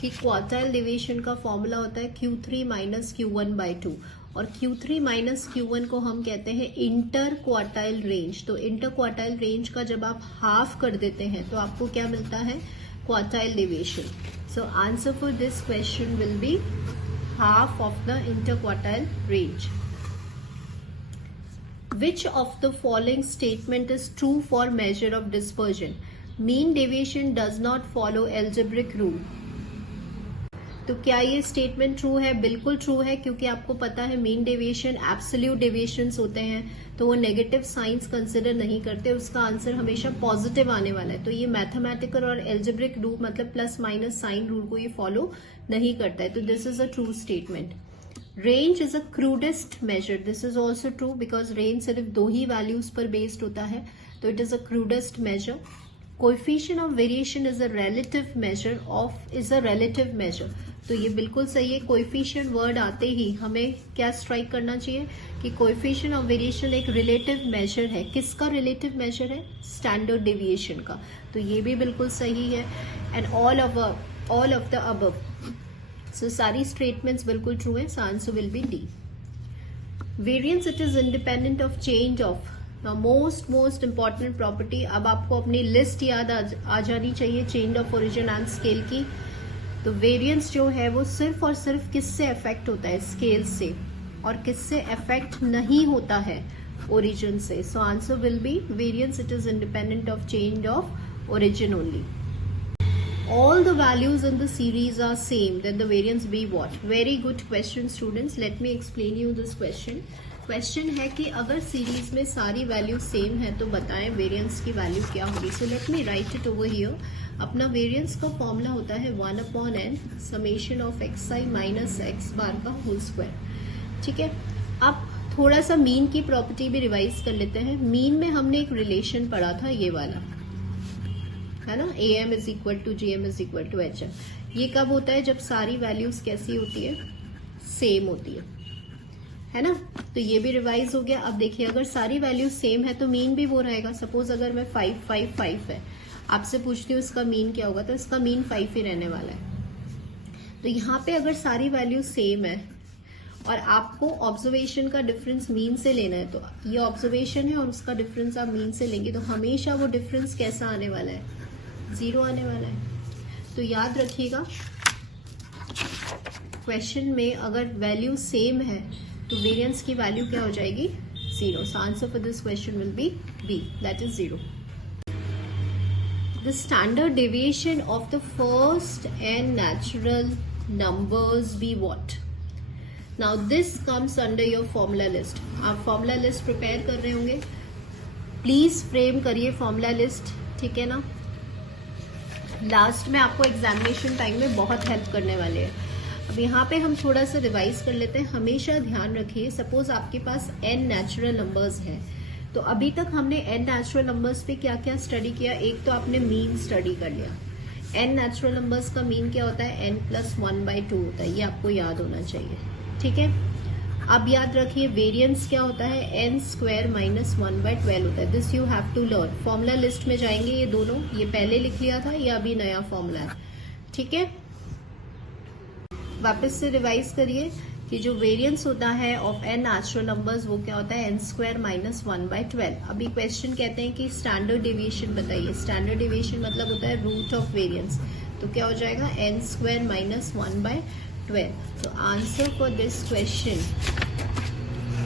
कि क्वार्टाइल डेविएशन का फॉर्मूला होता है Q3 माइनस Q1/2 और Q3 माइनस Q1 को हम कहते हैं इंटर क्वार्टाइल रेंज। तो इंटर क्वार्टाइल रेंज का जब आप हाफ कर देते हैं तो आपको क्या मिलता है, quartile deviation. So answer for this question will be half of the inter quartile range. Which of the following statement is true for measure of dispersion? Mean deviation does not follow algebraic rule. तो क्या ये statement true है? बिल्कुल true है, क्योंकि आपको पता है मीन डेविएशन एब्सोल्यूट डेविएशंस होते हैं तो वो नेगेटिव साइंस कंसिडर नहीं करते, उसका आंसर हमेशा पॉजिटिव आने वाला है। तो ये मैथमेटिकल और एल्जेब्रिक रूल मतलब प्लस माइनस साइन रूल को ये फॉलो नहीं करता है। तो this is a true statement. Range is a crudest measure, this is also true because range सिर्फ 2 ही वैल्यूज पर बेस्ड होता है, तो it is a crudest measure. Coefficient of variation is a relative measure, तो ये बिल्कुल सही है। कोएफिशिएंट वर्ड आते ही हमें क्या स्ट्राइक करना चाहिए कि कोएफिशिएंट ऑफ वेरिएशन एक रिलेटिव मेजर है। किसका रिलेटिव मेजर है? स्टैंडर्ड डेविएशन का। तो ये भी बिल्कुल सही है। And all of the above, so सारी स्टेटमेंट्स बिल्कुल ट्रू है। So answer will be D. Variance it is independent of change of. Most important property, अब आपको अपनी लिस्ट याद आ जानी चाहिए change of origin and scale की। तो वेरिएंस जो है वो सिर्फ और सिर्फ किससे अफेक्ट होता है? स्केल से। और किससे अफेक्ट नहीं होता है? ओरिजिन से। सो answer will B variance it is independent of change of origin only. All the values in the series are same, then the variance be what? Very good question students. Let me explain you this question. Question है कि अगर series में सारी value same है तो बताएं variance की value क्या होगी। So let me right it over here. अपना वेरिएंस का फॉर्मूला होता है 1/n summation of xi minus x bar का होल स्क्वायर। ठीक है, अब थोड़ा सा मीन की प्रॉपर्टी भी रिवाइज कर लेते हैं। मीन में हमने एक रिलेशन पढ़ा था, ये वाला है ना, am is equal to gm is equal to hm। ये कब होता है? जब सारी वैल्यूज कैसी होती है? सेम होती है ना। तो ये भी रिवाइज हो गया। अब देखिए, अगर सारी वैल्यूज सेम है तो मीन भी वो रहेगा। सपोज अगर मैं 5 5 5 है, आपसे पूछती हूँ इसका मीन क्या होगा, तो इसका मीन 5 ही रहने वाला है। तो यहाँ पे अगर सारी वैल्यू सेम है और आपको ऑब्जर्वेशन का डिफरेंस मीन से लेना है, तो ये ऑब्जर्वेशन है और उसका डिफरेंस आप मीन से लेंगे, तो हमेशा वो डिफरेंस कैसा आने वाला है? 0 आने वाला है। तो याद रखिएगा, क्वेश्चन में अगर वैल्यू सेम है तो वेरिएंस की वैल्यू क्या हो जाएगी? 0। So answer for this question will be B, that is 0। The standard deviation of the first n natural numbers be what? Now this comes under your formula list. आप formula list prepare कर रहे होंगे, please frame करिए formula list, ठीक है ना। Last में आपको एग्जामिनेशन टाइम में बहुत हेल्प करने वाले हैं। अब यहाँ पे हम थोड़ा सा रिवाइज कर लेते हैं। हमेशा ध्यान रखिए, सपोज आपके पास n नेचुरल नंबर्स हैं, तो अभी तक हमने n नेचुरल नंबर्स पे क्या क्या स्टडी किया? एक तो आपने मीन स्टडी कर लिया। n नेचुरल नंबर्स का मीन क्या होता है? n + 1/2 होता है, ये आपको याद होना चाहिए, ठीक है। अब याद रखिए वेरिएंस क्या होता है? n² - 1/12 होता है। This you have to learn. Formula list में जाएंगे ये दोनों, ये पहले लिख लिया था, ये अभी नया फॉर्मूला है, ठीक है। वापस से रिवाइज करिए कि जो वेरिएंस होता है ऑफ n नेचुरल नंबर्स वो क्या होता है? n² - 1/12। अभी क्वेश्चन कहते हैं कि स्टैंडर्ड डेविएशन बताइए। स्टैंडर्ड डेविएशन मतलब होता है रूट ऑफ वेरिएंस, तो क्या हो जाएगा? n² - 1/12। तो आंसर फॉर दिस क्वेश्चन,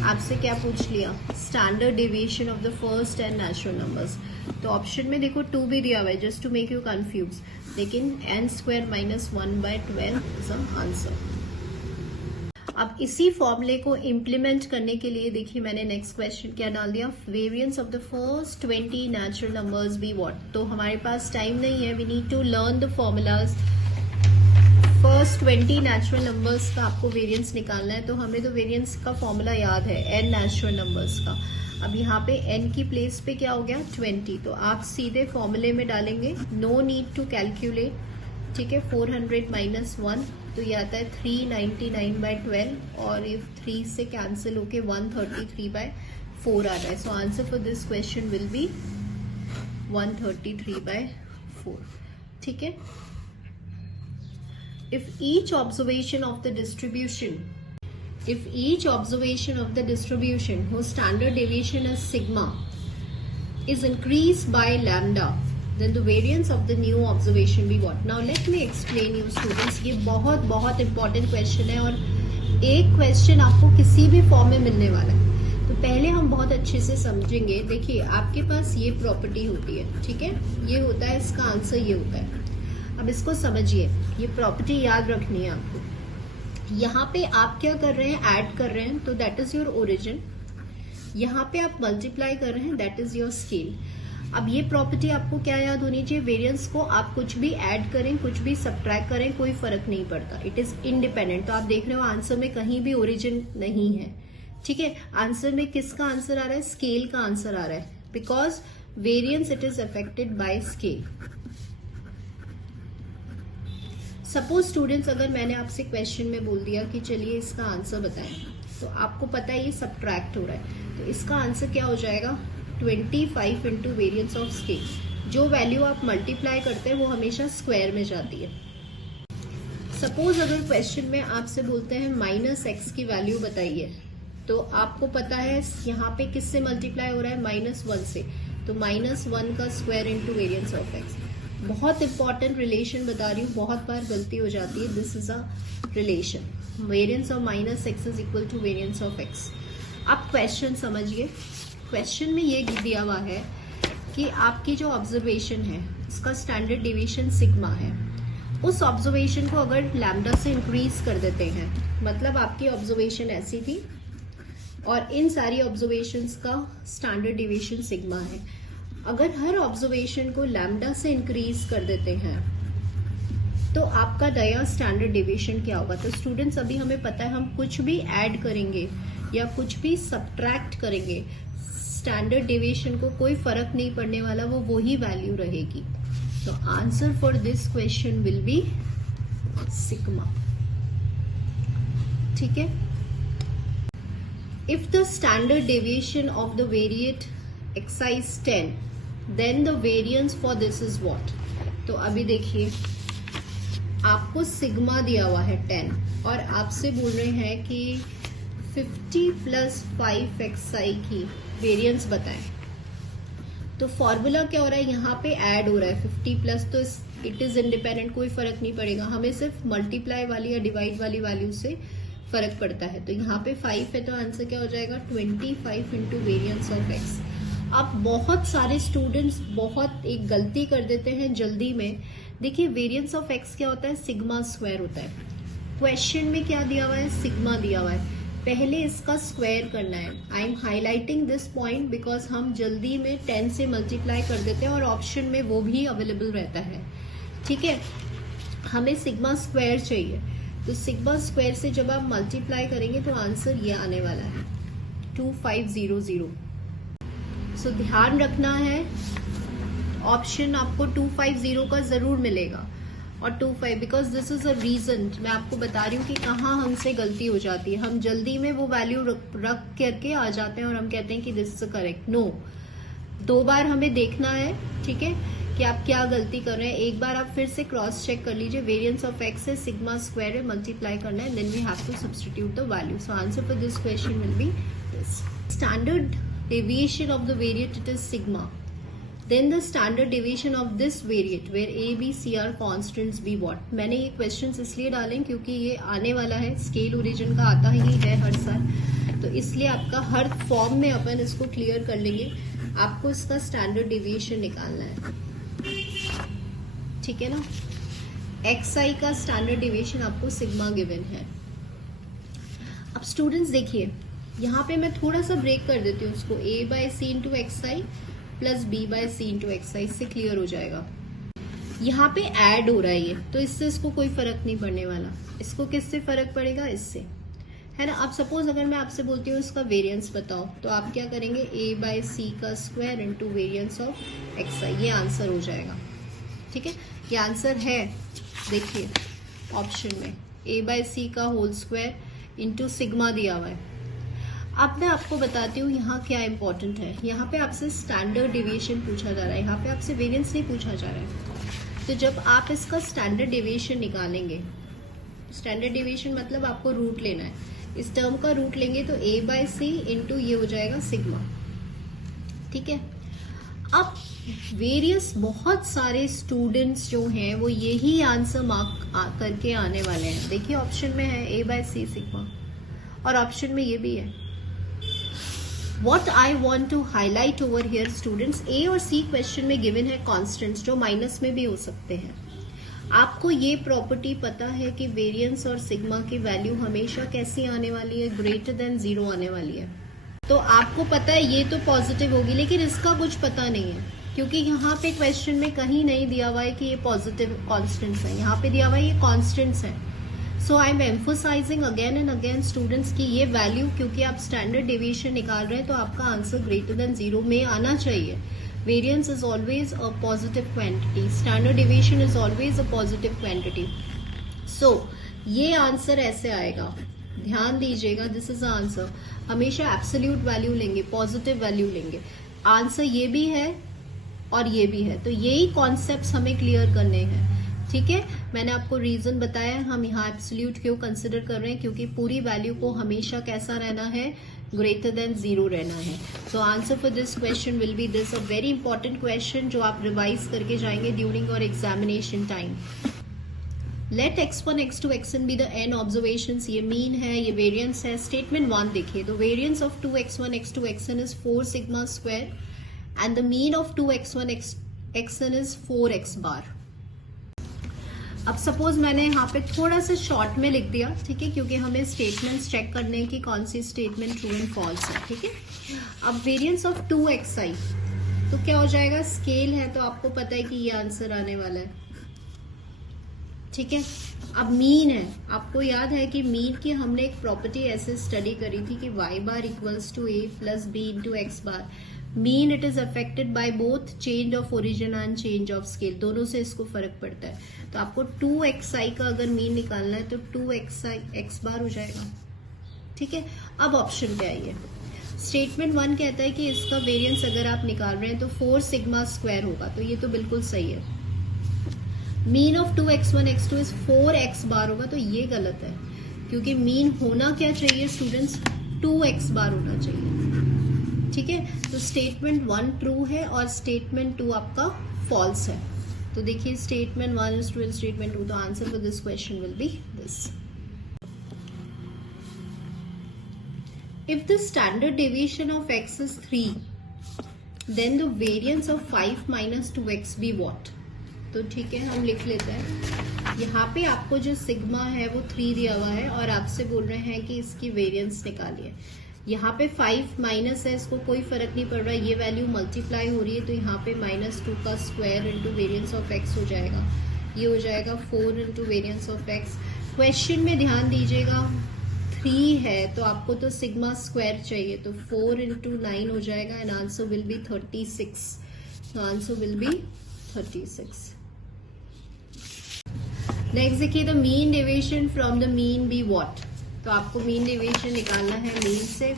आपसे क्या पूछ लिया? Standard deviation of the first n natural numbers. तो ऑप्शन में देखो 2 भी दिया हुआ है just to make you confuse, लेकिन n² - 1/12 इज आंसर। अब इसी फॉर्मूले को इम्प्लीमेंट करने के लिए देखिए मैंने नेक्स्ट क्वेश्चन क्या डाल दिया? Variance of the first 20 natural numbers be what? तो हमारे पास टाइम नहीं है, we need to learn the formulas. First 20 natural numbers का आपको वेरिएंस निकालना है, तो हमें तो वेरिएंस का फॉर्मूला याद है n नेचुरल नंबर्स का। अब यहाँ पे n की प्लेस पे क्या हो गया? 20, तो आप सीधे फॉर्मूले में डालेंगे, नो नीड टू कैलकुलेट, ठीक है। 400 - 1 तो ये आता है 399/12, और ये 3 से कैंसिल होके 133/4 4 आ रहा है. So answer for this question will B 133/4. ठीक है. If each observation of the distribution whose standard deviation is sigma is increased by lambda, then the variance of the new observation be what? Now let me explain you students. ये बहुत बहुत important question है और एक question आपको किसी भी form में मिलने वाला है. तो पहले हम बहुत अच्छे से समझेंगे. देखिए आपके पास ये प्रॉपर्टी होती है, ठीक है, ये होता है, इसका आंसर ये होता है. अब इसको समझिए, ये प्रॉपर्टी याद रखनी है आपको. यहाँ पे आप क्या कर रहे हैं, ऐड कर रहे हैं, तो दैट इज योर ओरिजिन. यहाँ पे आप मल्टीप्लाई कर रहे हैं, दैट इज योर स्केल. अब ये प्रॉपर्टी आपको क्या याद होनी चाहिए, वेरिएंस को आप कुछ भी ऐड करें, कुछ भी सब्ट्रैक्ट करें, कोई फर्क नहीं पड़ता. It is independent. तो आप देख रहे हो आंसर में कहीं भी ओरिजिन नहीं है. ठीक है. आंसर में किसका आंसर आ रहा है, स्केल का आंसर आ रहा है, because variance it is affected bye scale. Suppose students, अगर मैंने आपसे क्वेश्चन में बोल दिया कि चलिए इसका आंसर बताएं, तो आपको पता है ये सब्ट्रैक्ट हो रहा है, तो इसका आंसर क्या हो जाएगा, 25 इंटू वेरियंस ऑफ स्केल. जो वैल्यू आप मल्टीप्लाई करते हैं वो हमेशा स्क्वायर में जाती है. सपोज अगर क्वेश्चन में आपसे बोलते हैं -x की वैल्यू बताइए, तो आपको पता है यहाँ पे किससे मल्टीप्लाई हो रहा है, -1 से, तो -1 का square into variance of x. बहुत इंपॉर्टेंट रिलेशन बता रही हूँ, बहुत बार गलती हो जाती है. This is a relation, variance of -x is equal to variance of x. आप क्वेश्चन समझिए. क्वेश्चन में ये दिया हुआ है कि आपकी जो ऑब्जर्वेशन है उसका स्टैंडर्ड डेविएशन सिग्मा है. उस ऑब्जर्वेशन को अगर लैम्डा से इंक्रीज कर देते हैं, मतलब आपकी ऑब्जर्वेशन ऐसी थी और इन सारी ऑब्जर्वेशंस का स्टैंडर्ड डेविएशन सिग्मा है. अगर हर ऑब्जर्वेशन को लैम्डा से इंक्रीज कर देते हैं तो आपका नया स्टैंडर्ड डेविएशन क्या होगा. तो स्टूडेंट्स, अभी हमें पता है हम कुछ भी ऐड करेंगे या कुछ भी सब्ट्रैक्ट करेंगे, स्टैंडर्ड डेविएशन को कोई फर्क नहीं पड़ने वाला, वो वही वैल्यू रहेगी. तो answer for this question will be sigma. ठीक है. If the standard deviation of the variate x is 10, then the variance for this is what. तो अभी देखिए, आपको सिग्मा दिया हुआ है 10 और आपसे बोल रहे हैं कि 50 + 5xi की वेरिएंस बताएं. तो फॉर्मूला क्या हो रहा है, यहाँ पे ऐड हो रहा है 50 प्लस, तो इट इज इंडिपेंडेंट, कोई फर्क नहीं पड़ेगा. हमें सिर्फ मल्टीप्लाई वाली या डिवाइड वाली वैल्यू से फर्क पड़ता है. तो यहाँ पे 5 है, तो आंसर क्या हो जाएगा, 25 इंटू वेरियंस ऑफ x. अब बहुत सारे स्टूडेंट्स बहुत एक गलती कर देते हैं जल्दी में. देखिए वेरियंस ऑफ x क्या होता है, सिग्मा स्क्वायर होता है. क्वेश्चन में क्या दिया हुआ है, सिग्मा दिया हुआ है. पहले इसका स्क्वायर करना है. I am highlighting this point because हम जल्दी में 10 से मल्टीप्लाई कर देते हैं और ऑप्शन में वो भी अवेलेबल रहता है. ठीक है. हमें सिग्मा स्क्वायर चाहिए, तो सिग्मा स्क्वायर से जब आप मल्टीप्लाई करेंगे तो आंसर ये आने वाला है 2500. सो ध्यान रखना है, ऑप्शन आपको 250 का जरूर मिलेगा और 25, because this is a reason. मैं आपको बता रही हूँ कि कहाँ हमसे गलती हो जाती है. हम जल्दी में वो वैल्यू रख करके आ जाते हैं और हम कहते हैं कि दिस इज करेक्ट. नो, 2 बार हमें देखना है, ठीक है, कि आप क्या गलती कर रहे हैं. एक बार आप फिर से क्रॉस चेक कर लीजिए. वेरिएंस ऑफ x है, सिग्मा स्क्वायर है, मल्टीप्लाई करना है, then we have to substitute the value. So answer for this question will be this. Standard deviation of the variate it is sigma. Then the standard deviation of this variate where a, b, c are constants be what. मैंने ये questions इसलिए डाले क्योंकि ये आने वाला है, scale origin का आता ही है हर साल, तो इसलिए आपका हर फॉर्म में अपन इसको क्लियर कर लेंगे. आपको इसका स्टैंडर्ड डेविएशन निकालना है. ठीक है ना. xi का स्टैंडर्ड डेविएशन आपको सिग्मा गिवन है. अब स्टूडेंट्स देखिए, यहाँ पे मैं थोड़ा सा ब्रेक कर देती हूँ उसको. a/c into xi plus b/c into xi, इससे क्लियर हो जाएगा. यहाँ पे ऐड हो रहा है ये, तो इससे इसको कोई फर्क नहीं पड़ने वाला. इसको किससे फर्क पड़ेगा, इससे, है ना. अब सपोज अगर मैं आपसे बोलती हूँ इसका वेरिएंस बताओ, तो आप क्या करेंगे, a/c का square into variance of xi, ये आंसर हो जाएगा. ठीक है, ये आंसर है. देखिए ऑप्शन में a/c का होल स्क्वायर इंटू सिग्मा दिया हुआ है. अब मैं आपको बताती हूँ यहाँ क्या इंपॉर्टेंट है। यहाँ पे आपसे स्टैंडर्ड डेविएशन पूछा जा रहा है, यहाँ पे आपसे वेरिएंस नहीं पूछा जा रहा है। तो जब आप इसका स्टैंडर्ड डेविएशन निकालेंगे, स्टैंडर्ड डेविएशन मतलब आपको रूट लेना है, इस टर्म का रूट लेंगे तो a/c इंटू ये हो जाएगा सिग्मा। ठीक है, अब वेरियस बहुत सारे स्टूडेंट्स जो हैं वो यही आंसर मार्क करके आने वाले हैं। देखिए ऑप्शन में है a/c सिग्मा और ऑप्शन में ये भी है। What I want to highlight over here students, A और C क्वेश्चन में गिवन है कॉन्स्टेंट्स जो माइनस में भी हो सकते हैं। आपको ये प्रॉपर्टी पता है कि वेरिएंस और सिग्मा की वैल्यू हमेशा कैसी आने वाली है, ग्रेटर देन 0 आने वाली है। तो आपको पता है ये तो पॉजिटिव होगी, लेकिन इसका कुछ पता नहीं है क्योंकि यहाँ पे क्वेश्चन में कहीं नहीं दिया हुआ है कि ये पॉजिटिव कॉन्स्टेंट्स है, यहाँ पे दिया हुआ है ये कॉन्स्टेंट्स है। So I am emphasising again and again students की ये वैल्यू, क्योंकि आप स्टैंडर्ड डेविएशन निकाल रहे हैं तो आपका आंसर ग्रेटर देन 0 में आना चाहिए। Variance is always a positive quantity, standard deviation is always a positive quantity. So ये आंसर ऐसे आएगा, ध्यान दीजिएगा, दिस इज आंसर। हमेशा एब्सोल्यूट वैल्यू लेंगे, पॉजिटिव वैल्यू लेंगे। आंसर ये भी है और ये भी है, तो यही कॉन्सेप्ट्स हमें क्लियर करने हैं। ठीक है, मैंने आपको रीजन बताया हम यहाँ एब्सोल्यूट क्यों कंसिडर कर रहे हैं, क्योंकि पूरी वैल्यू को हमेशा कैसा रहना है, ग्रेटर देन 0 रहना है। So answer for this question will be this, a very important question जो आप रिवाइज करके जाएंगे during our examination time. Let x1 x2 xn be the n observations, ये मीन है, ये वेरिएंस है। स्टेटमेंट 1 देखिए, the variance of 2x1 x2 xn is 4 sigma square and the mean of 2x1 xn is 4x bar. अब सपोज मैंने यहाँ पे थोड़ा सा शॉर्ट में लिख दिया, ठीक है, क्योंकि हमें स्टेटमेंट्स चेक करने की कौन सी स्टेटमेंट ट्रू एंड फॉल्स है। ठीक है, अब वेरिएंस ऑफ 2xi तो क्या हो जाएगा, स्केल है तो आपको पता है कि ये आंसर आने वाला है। ठीक है, अब मीन है, आपको याद है कि मीन की हमने एक प्रॉपर्टी ऐसे स्टडी करी थी कि y bar equals to a plus b into X bar. Mean it is affected by both change of origin and change of scale, दोनों से इसको फर्क पड़ता है। तो आपको 2xi का अगर मीन निकालना है तो 2xi x बार हो जाएगा। ठीक है, अब ऑप्शन पे आइए। स्टेटमेंट 1 कहता है कि इसका वेरिएंस अगर आप निकाल रहे हैं तो 4 सिग्मा स्क्वायर होगा, तो ये तो बिल्कुल सही है। Mean of 2x1 x2 is 4x बार होगा, तो ये गलत है, क्योंकि मीन होना क्या चाहिए स्टूडेंट्स, 2x बार होना चाहिए। ठीक है, तो स्टेटमेंट 1 ट्रू है और स्टेटमेंट 2 आपका फॉल्स है। तो देखिए statement 1 is true and statement 2, the answer for this question will be this. If the standard deviation of x is 3, then the variance of 5 minus 2x be what? तो ठीक है, हम लिख लेते हैं। यहाँ पे आपको जो सिग्मा है वो 3 दिया हुआ है और आपसे बोल रहे हैं कि इसकी वेरिएंस निकालिए। यहाँ पे 5 माइनस है, इसको कोई फर्क नहीं पड़ रहा, ये वैल्यू मल्टीप्लाई हो रही है, तो यहाँ पे -2 का square into variance of x हो जाएगा। ये हो जाएगा 4 into variance of x। Question में ध्यान दीजिएगा 3 है तो आपको तो सिग्मा स्क्वायर चाहिए, तो 4 इंटू 9 हो जाएगा एंड आंसर विल बी 36। तो आंसर विल बी 36। नेक्स्ट देखिए, the mean deviation from the mean B what? तो आपको मीन डेविएशन निकालना है मीन से।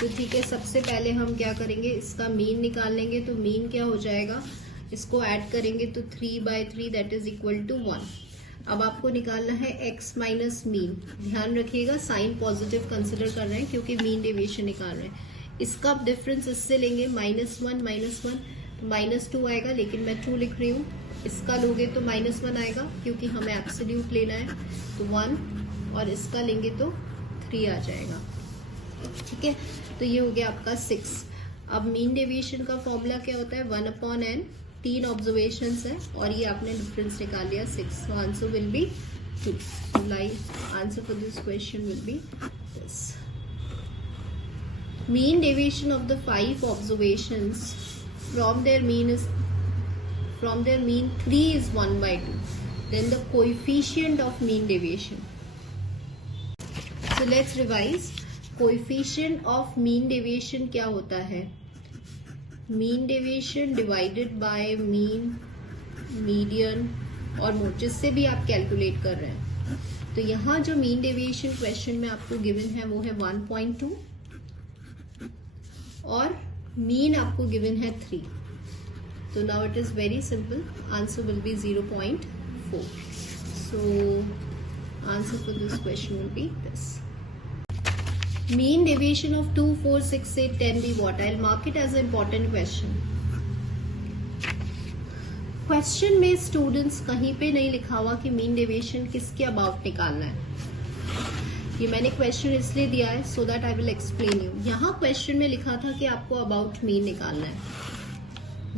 तो ठीक है, सबसे पहले हम क्या करेंगे, इसका मीन निकाल लेंगे। तो मीन क्या हो जाएगा, इसको ऐड करेंगे तो 3/3 दैट इज इक्वल टू 1। अब आपको निकालना है x माइनस मीन। ध्यान रखिएगा साइन पॉजिटिव कंसिडर कर रहे हैं क्योंकि मीन डेविएशन निकाल रहे हैं। इसका डिफरेंस इससे लेंगे -1 -1 तो -2 आएगा, लेकिन मैं 2 लिख रही हूँ। इसका लोगे तो -1 आएगा क्योंकि हमें एब्सोल्यूट लेना है, तो 1, और इसका लेंगे तो 3 आ जाएगा। ठीक है, तो ये हो गया आपका 6। अब मीन डेविएशन का फॉर्मूला क्या होता है, 1/n, 3 ऑब्जर्वेशंस है और ये आपने डिफरेंस निकाल लिया 6। सो answer will B 2। Answer for this question will be this. Mean deviation of the 5 observations from their mean 3 is 1/2. Then the coefficient of mean deviation. So let's revise. Coefficient of mean deviation क्या होता है, mean deviation divided by mean, median और mode, जिससे भी आप calculate कर रहे हैं। तो यहाँ जो mean deviation क्वेश्चन में आपको गिवन है वो है 1.2 और मीन आपको गिवन है 3. तो now it is very simple, answer will B 0.4. So answer for this question will be this. Mean deviation of 2, 4, 6, 8, 10 be what? I'll mark it as an important question. Question में students कहीं पे नहीं लिखा हुआ कि mean deviation किसके about निकालना है. ये मैंने क्वेश्चन इसलिए दिया है so that I will explain you. यहाँ क्वेश्चन में लिखा था कि आपको अबाउट मीन निकालना है.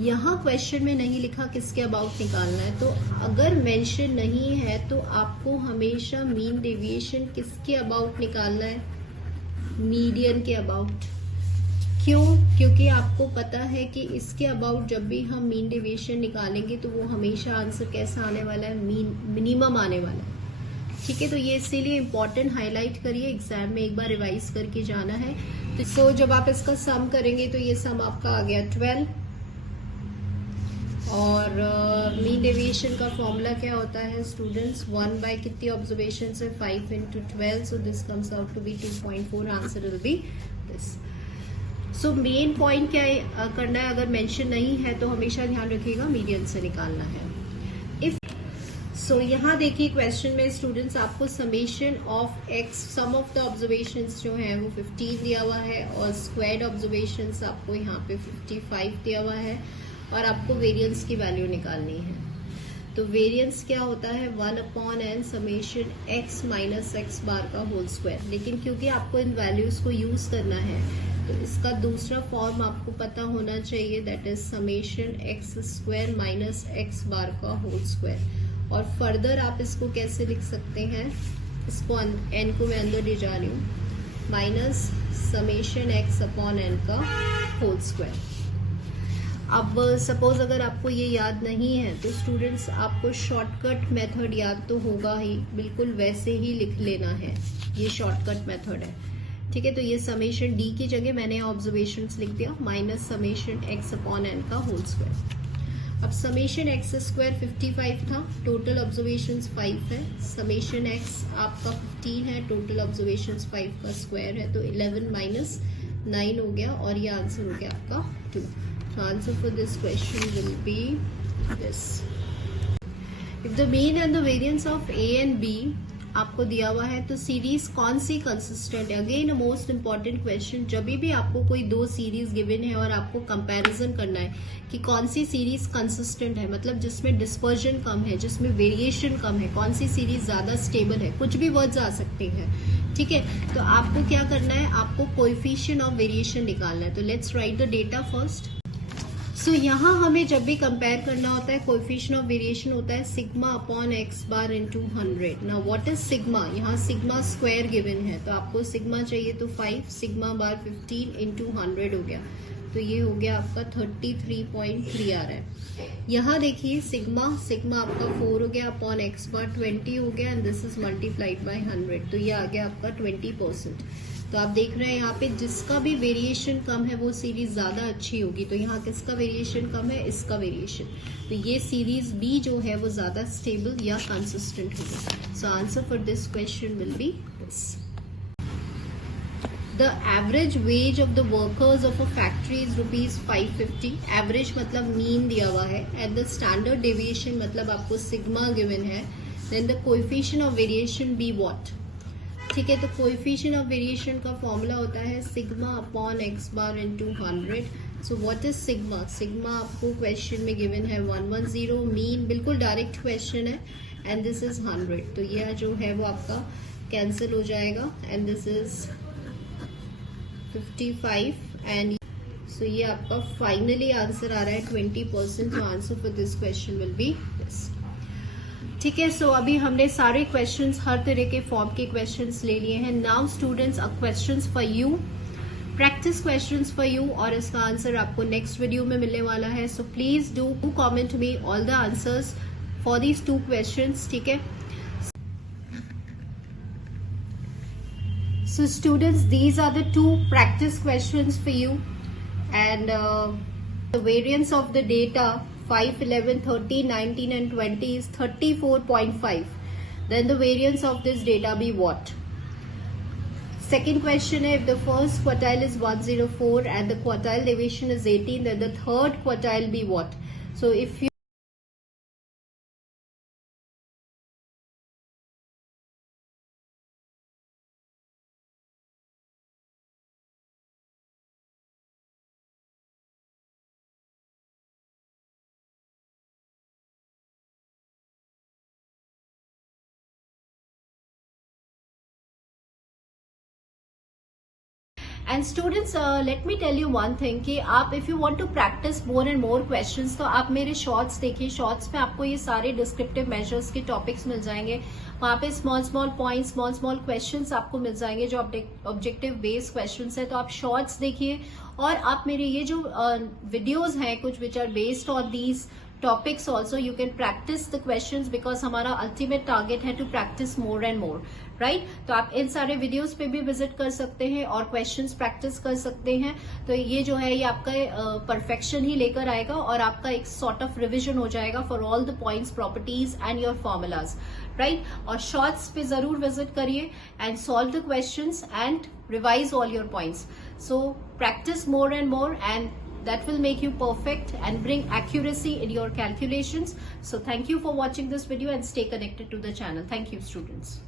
यहाँ क्वेश्चन में नहीं लिखा किसके अबाउट निकालना है. तो अगर मेंशन नहीं है तो आपको हमेशा मीन डेविएशन किसके अबाउट निकालना है? मीडियन के अबाउट. क्यों? क्योंकि आपको पता है कि इसके अबाउट जब भी हम मीन डेविएशन निकालेंगे तो वो हमेशा आंसर कैसा आने वाला है? मिनिमम आने वाला है. ठीक है, तो ये इसीलिए इम्पोर्टेंट हाईलाइट करिए, एग्जाम में एक बार रिवाइज करके जाना है. तो सो जब आप इसका सम करेंगे तो ये सम आपका आ गया 12. और मीन डेविएशन का फॉर्मूला क्या होता है स्टूडेंट्स? 1 बाय कितनी ऑब्जर्वेशन है? 5 into 12. So this comes out to be 2.4. Answer will be this. So main point क्या करना है? अगर मेंशन नहीं है तो हमेशा ध्यान रखिएगा मीडियन से निकालना है. इफ सो यहाँ देखिए क्वेश्चन में स्टूडेंट्स आपको summation of X, sum of the observations जो है वो 15 दिया हुआ है और स्क्वायर्ड ऑब्जर्वेशंस आपको यहाँ पे 55 दिया हुआ है और आपको वेरिएंस की वैल्यू निकालनी है. तो वेरिएंस क्या होता है? 1/n summation x minus x bar का होल स्क्वायर. लेकिन क्योंकि आपको इन वैल्यूज को यूज करना है तो इसका दूसरा फॉर्म आपको पता होना चाहिए, that is summation x square minus x bar का होल स्क्वायर. और फर्दर आप इसको कैसे लिख सकते हैं? इसको n को मैं अंदर ले जा रही हूँ, minus summation x upon n का होल स्क्वायर. अब सपोज अगर आपको ये याद नहीं है तो स्टूडेंट्स आपको शॉर्टकट मेथड याद तो होगा ही, बिल्कुल वैसे ही लिख लेना है. ये शॉर्टकट मेथड है. ठीक है, तो ये समेशन डी की जगह मैंने ऑब्जर्वेशंस लिख दिया, minus summation X upon n का होल स्क्वायर. अब समेशन एक्स स्क्वायर 55 था, टोटल ऑब्जर्वेशंस 5 है. समेशन एक्स आपका 15 है, टोटल ऑब्जर्वेशंस 5 का स्क्वायर है, तो 11 माइनस 9 हो गया और ये आंसर हो गया आपका 2. So answer for this question will be this. If the mean and the variance of A and B आपको दिया हुआ है तो सीरीज कौन सी कंसिस्टेंट है? Again most important question. जब भी आपको कोई दो सीरीज गिवन है और आपको कंपैरिजन करना है कि कौन सी सीरीज कंसिस्टेंट है, मतलब जिसमें डिस्पर्जन कम है, जिसमें वेरिएशन कम है, कौन सी सीरीज ज्यादा स्टेबल है, कुछ भी वर्ड्स आ सकते हैं. ठीक है, तो आपको क्या करना है? आपको कोएफिशिएंट ऑफ वेरिएशन निकालना है. तो let's write the data first. So यहाँ हमें जब भी कंपेयर करना होता है कोएफिशिएंट ऑफ वेरिएशन होता है sigma upon X bar into 100. Now what is sigma? यहाँ सिग्मा स्क्वायर गिवन है तो आपको सिग्मा चाहिए तो 5 सिग्मा बार 15 इंटू 100 हो गया, तो ये हो गया आपका 33.3 आ रहा है. यहाँ देखिए सिग्मा आपका 4 हो गया अपॉन एक्स बार 20 हो गया and this is multiplied by 100, तो ये आ गया आपका 20%. तो आप देख रहे हैं यहाँ पे जिसका भी वेरिएशन कम है वो सीरीज ज्यादा अच्छी होगी. तो यहाँ किसका वेरिएशन कम है? इसका वेरिएशन. तो ये सीरीज बी जो है वो ज्यादा स्टेबल या कंसिस्टेंट होगी. So answer for this question will be this. The average wage of the workers of a factory is ₹550. Average मतलब मीन दिया हुआ है. एट द स्टैंडर्ड डेविएशन मतलब आपको सिग्मा गिवन है. Then the coefficient of variation be what? ठीक है, तो कोएफिशिएंट ऑफ वेरिएशन का फॉर्मूला होता है sigma upon X bar into 100. So what is sigma? Sigma आपको क्वेश्चन में गिवन है 110. मीन बिल्कुल डायरेक्ट क्वेश्चन है एंड दिस इज 100. तो ये जो है वो आपका कैंसिल हो जाएगा and this is 55 and so ये आपका फाइनली आंसर आ रहा है 20%. तो answer for this question will be this. ठीक है, सो अभी हमने सारे क्वेश्चंस, हर तरह के फॉर्म के क्वेश्चंस ले लिए हैं. Now students questions for you, practice questions for you, और इसका आंसर आपको नेक्स्ट वीडियो में मिलने वाला है. So please do comment me all the answers for these 2 questions. ठीक है, so students these are the 2 practice questions for you and the variance of the data 5, 11, 13, 19 and 20 is 34.5. Then the variance of this data be what? Second question, if the first quartile is 104 and the quartile deviation is 18, then the third quartile be what? So if you and students let me tell you one thing कि आप if you want to practice more and more questions तो आप मेरे shorts देखिए. Shorts में आपको ये सारे डिस्क्रिप्टिव मेजर्स के टॉपिक्स मिल जाएंगे. वहां पे small small points, small small questions आपको मिल जाएंगे जो ऑब्जेक्टिव बेस्ड क्वेश्चंस है. तो आप शॉर्ट्स देखिए और आप मेरे ये जो वीडियोज हैं कुछ which are based on these topics also you can practice the questions because हमारा ultimate target है to practice more and more, right? तो आप इन सारे videos पे भी visit कर सकते हैं और questions practice कर सकते हैं. तो ये जो है ये आपका perfection ही लेकर आएगा और आपका एक sort of revision हो जाएगा for all the points, properties and your formulas, right? और shorts पे जरूर visit करिए and solve the questions and revise all your points. So practice more and more and that will make you perfect and bring accuracy in your calculations. So thank you for watching this video and stay connected to the channel. Thank you, students.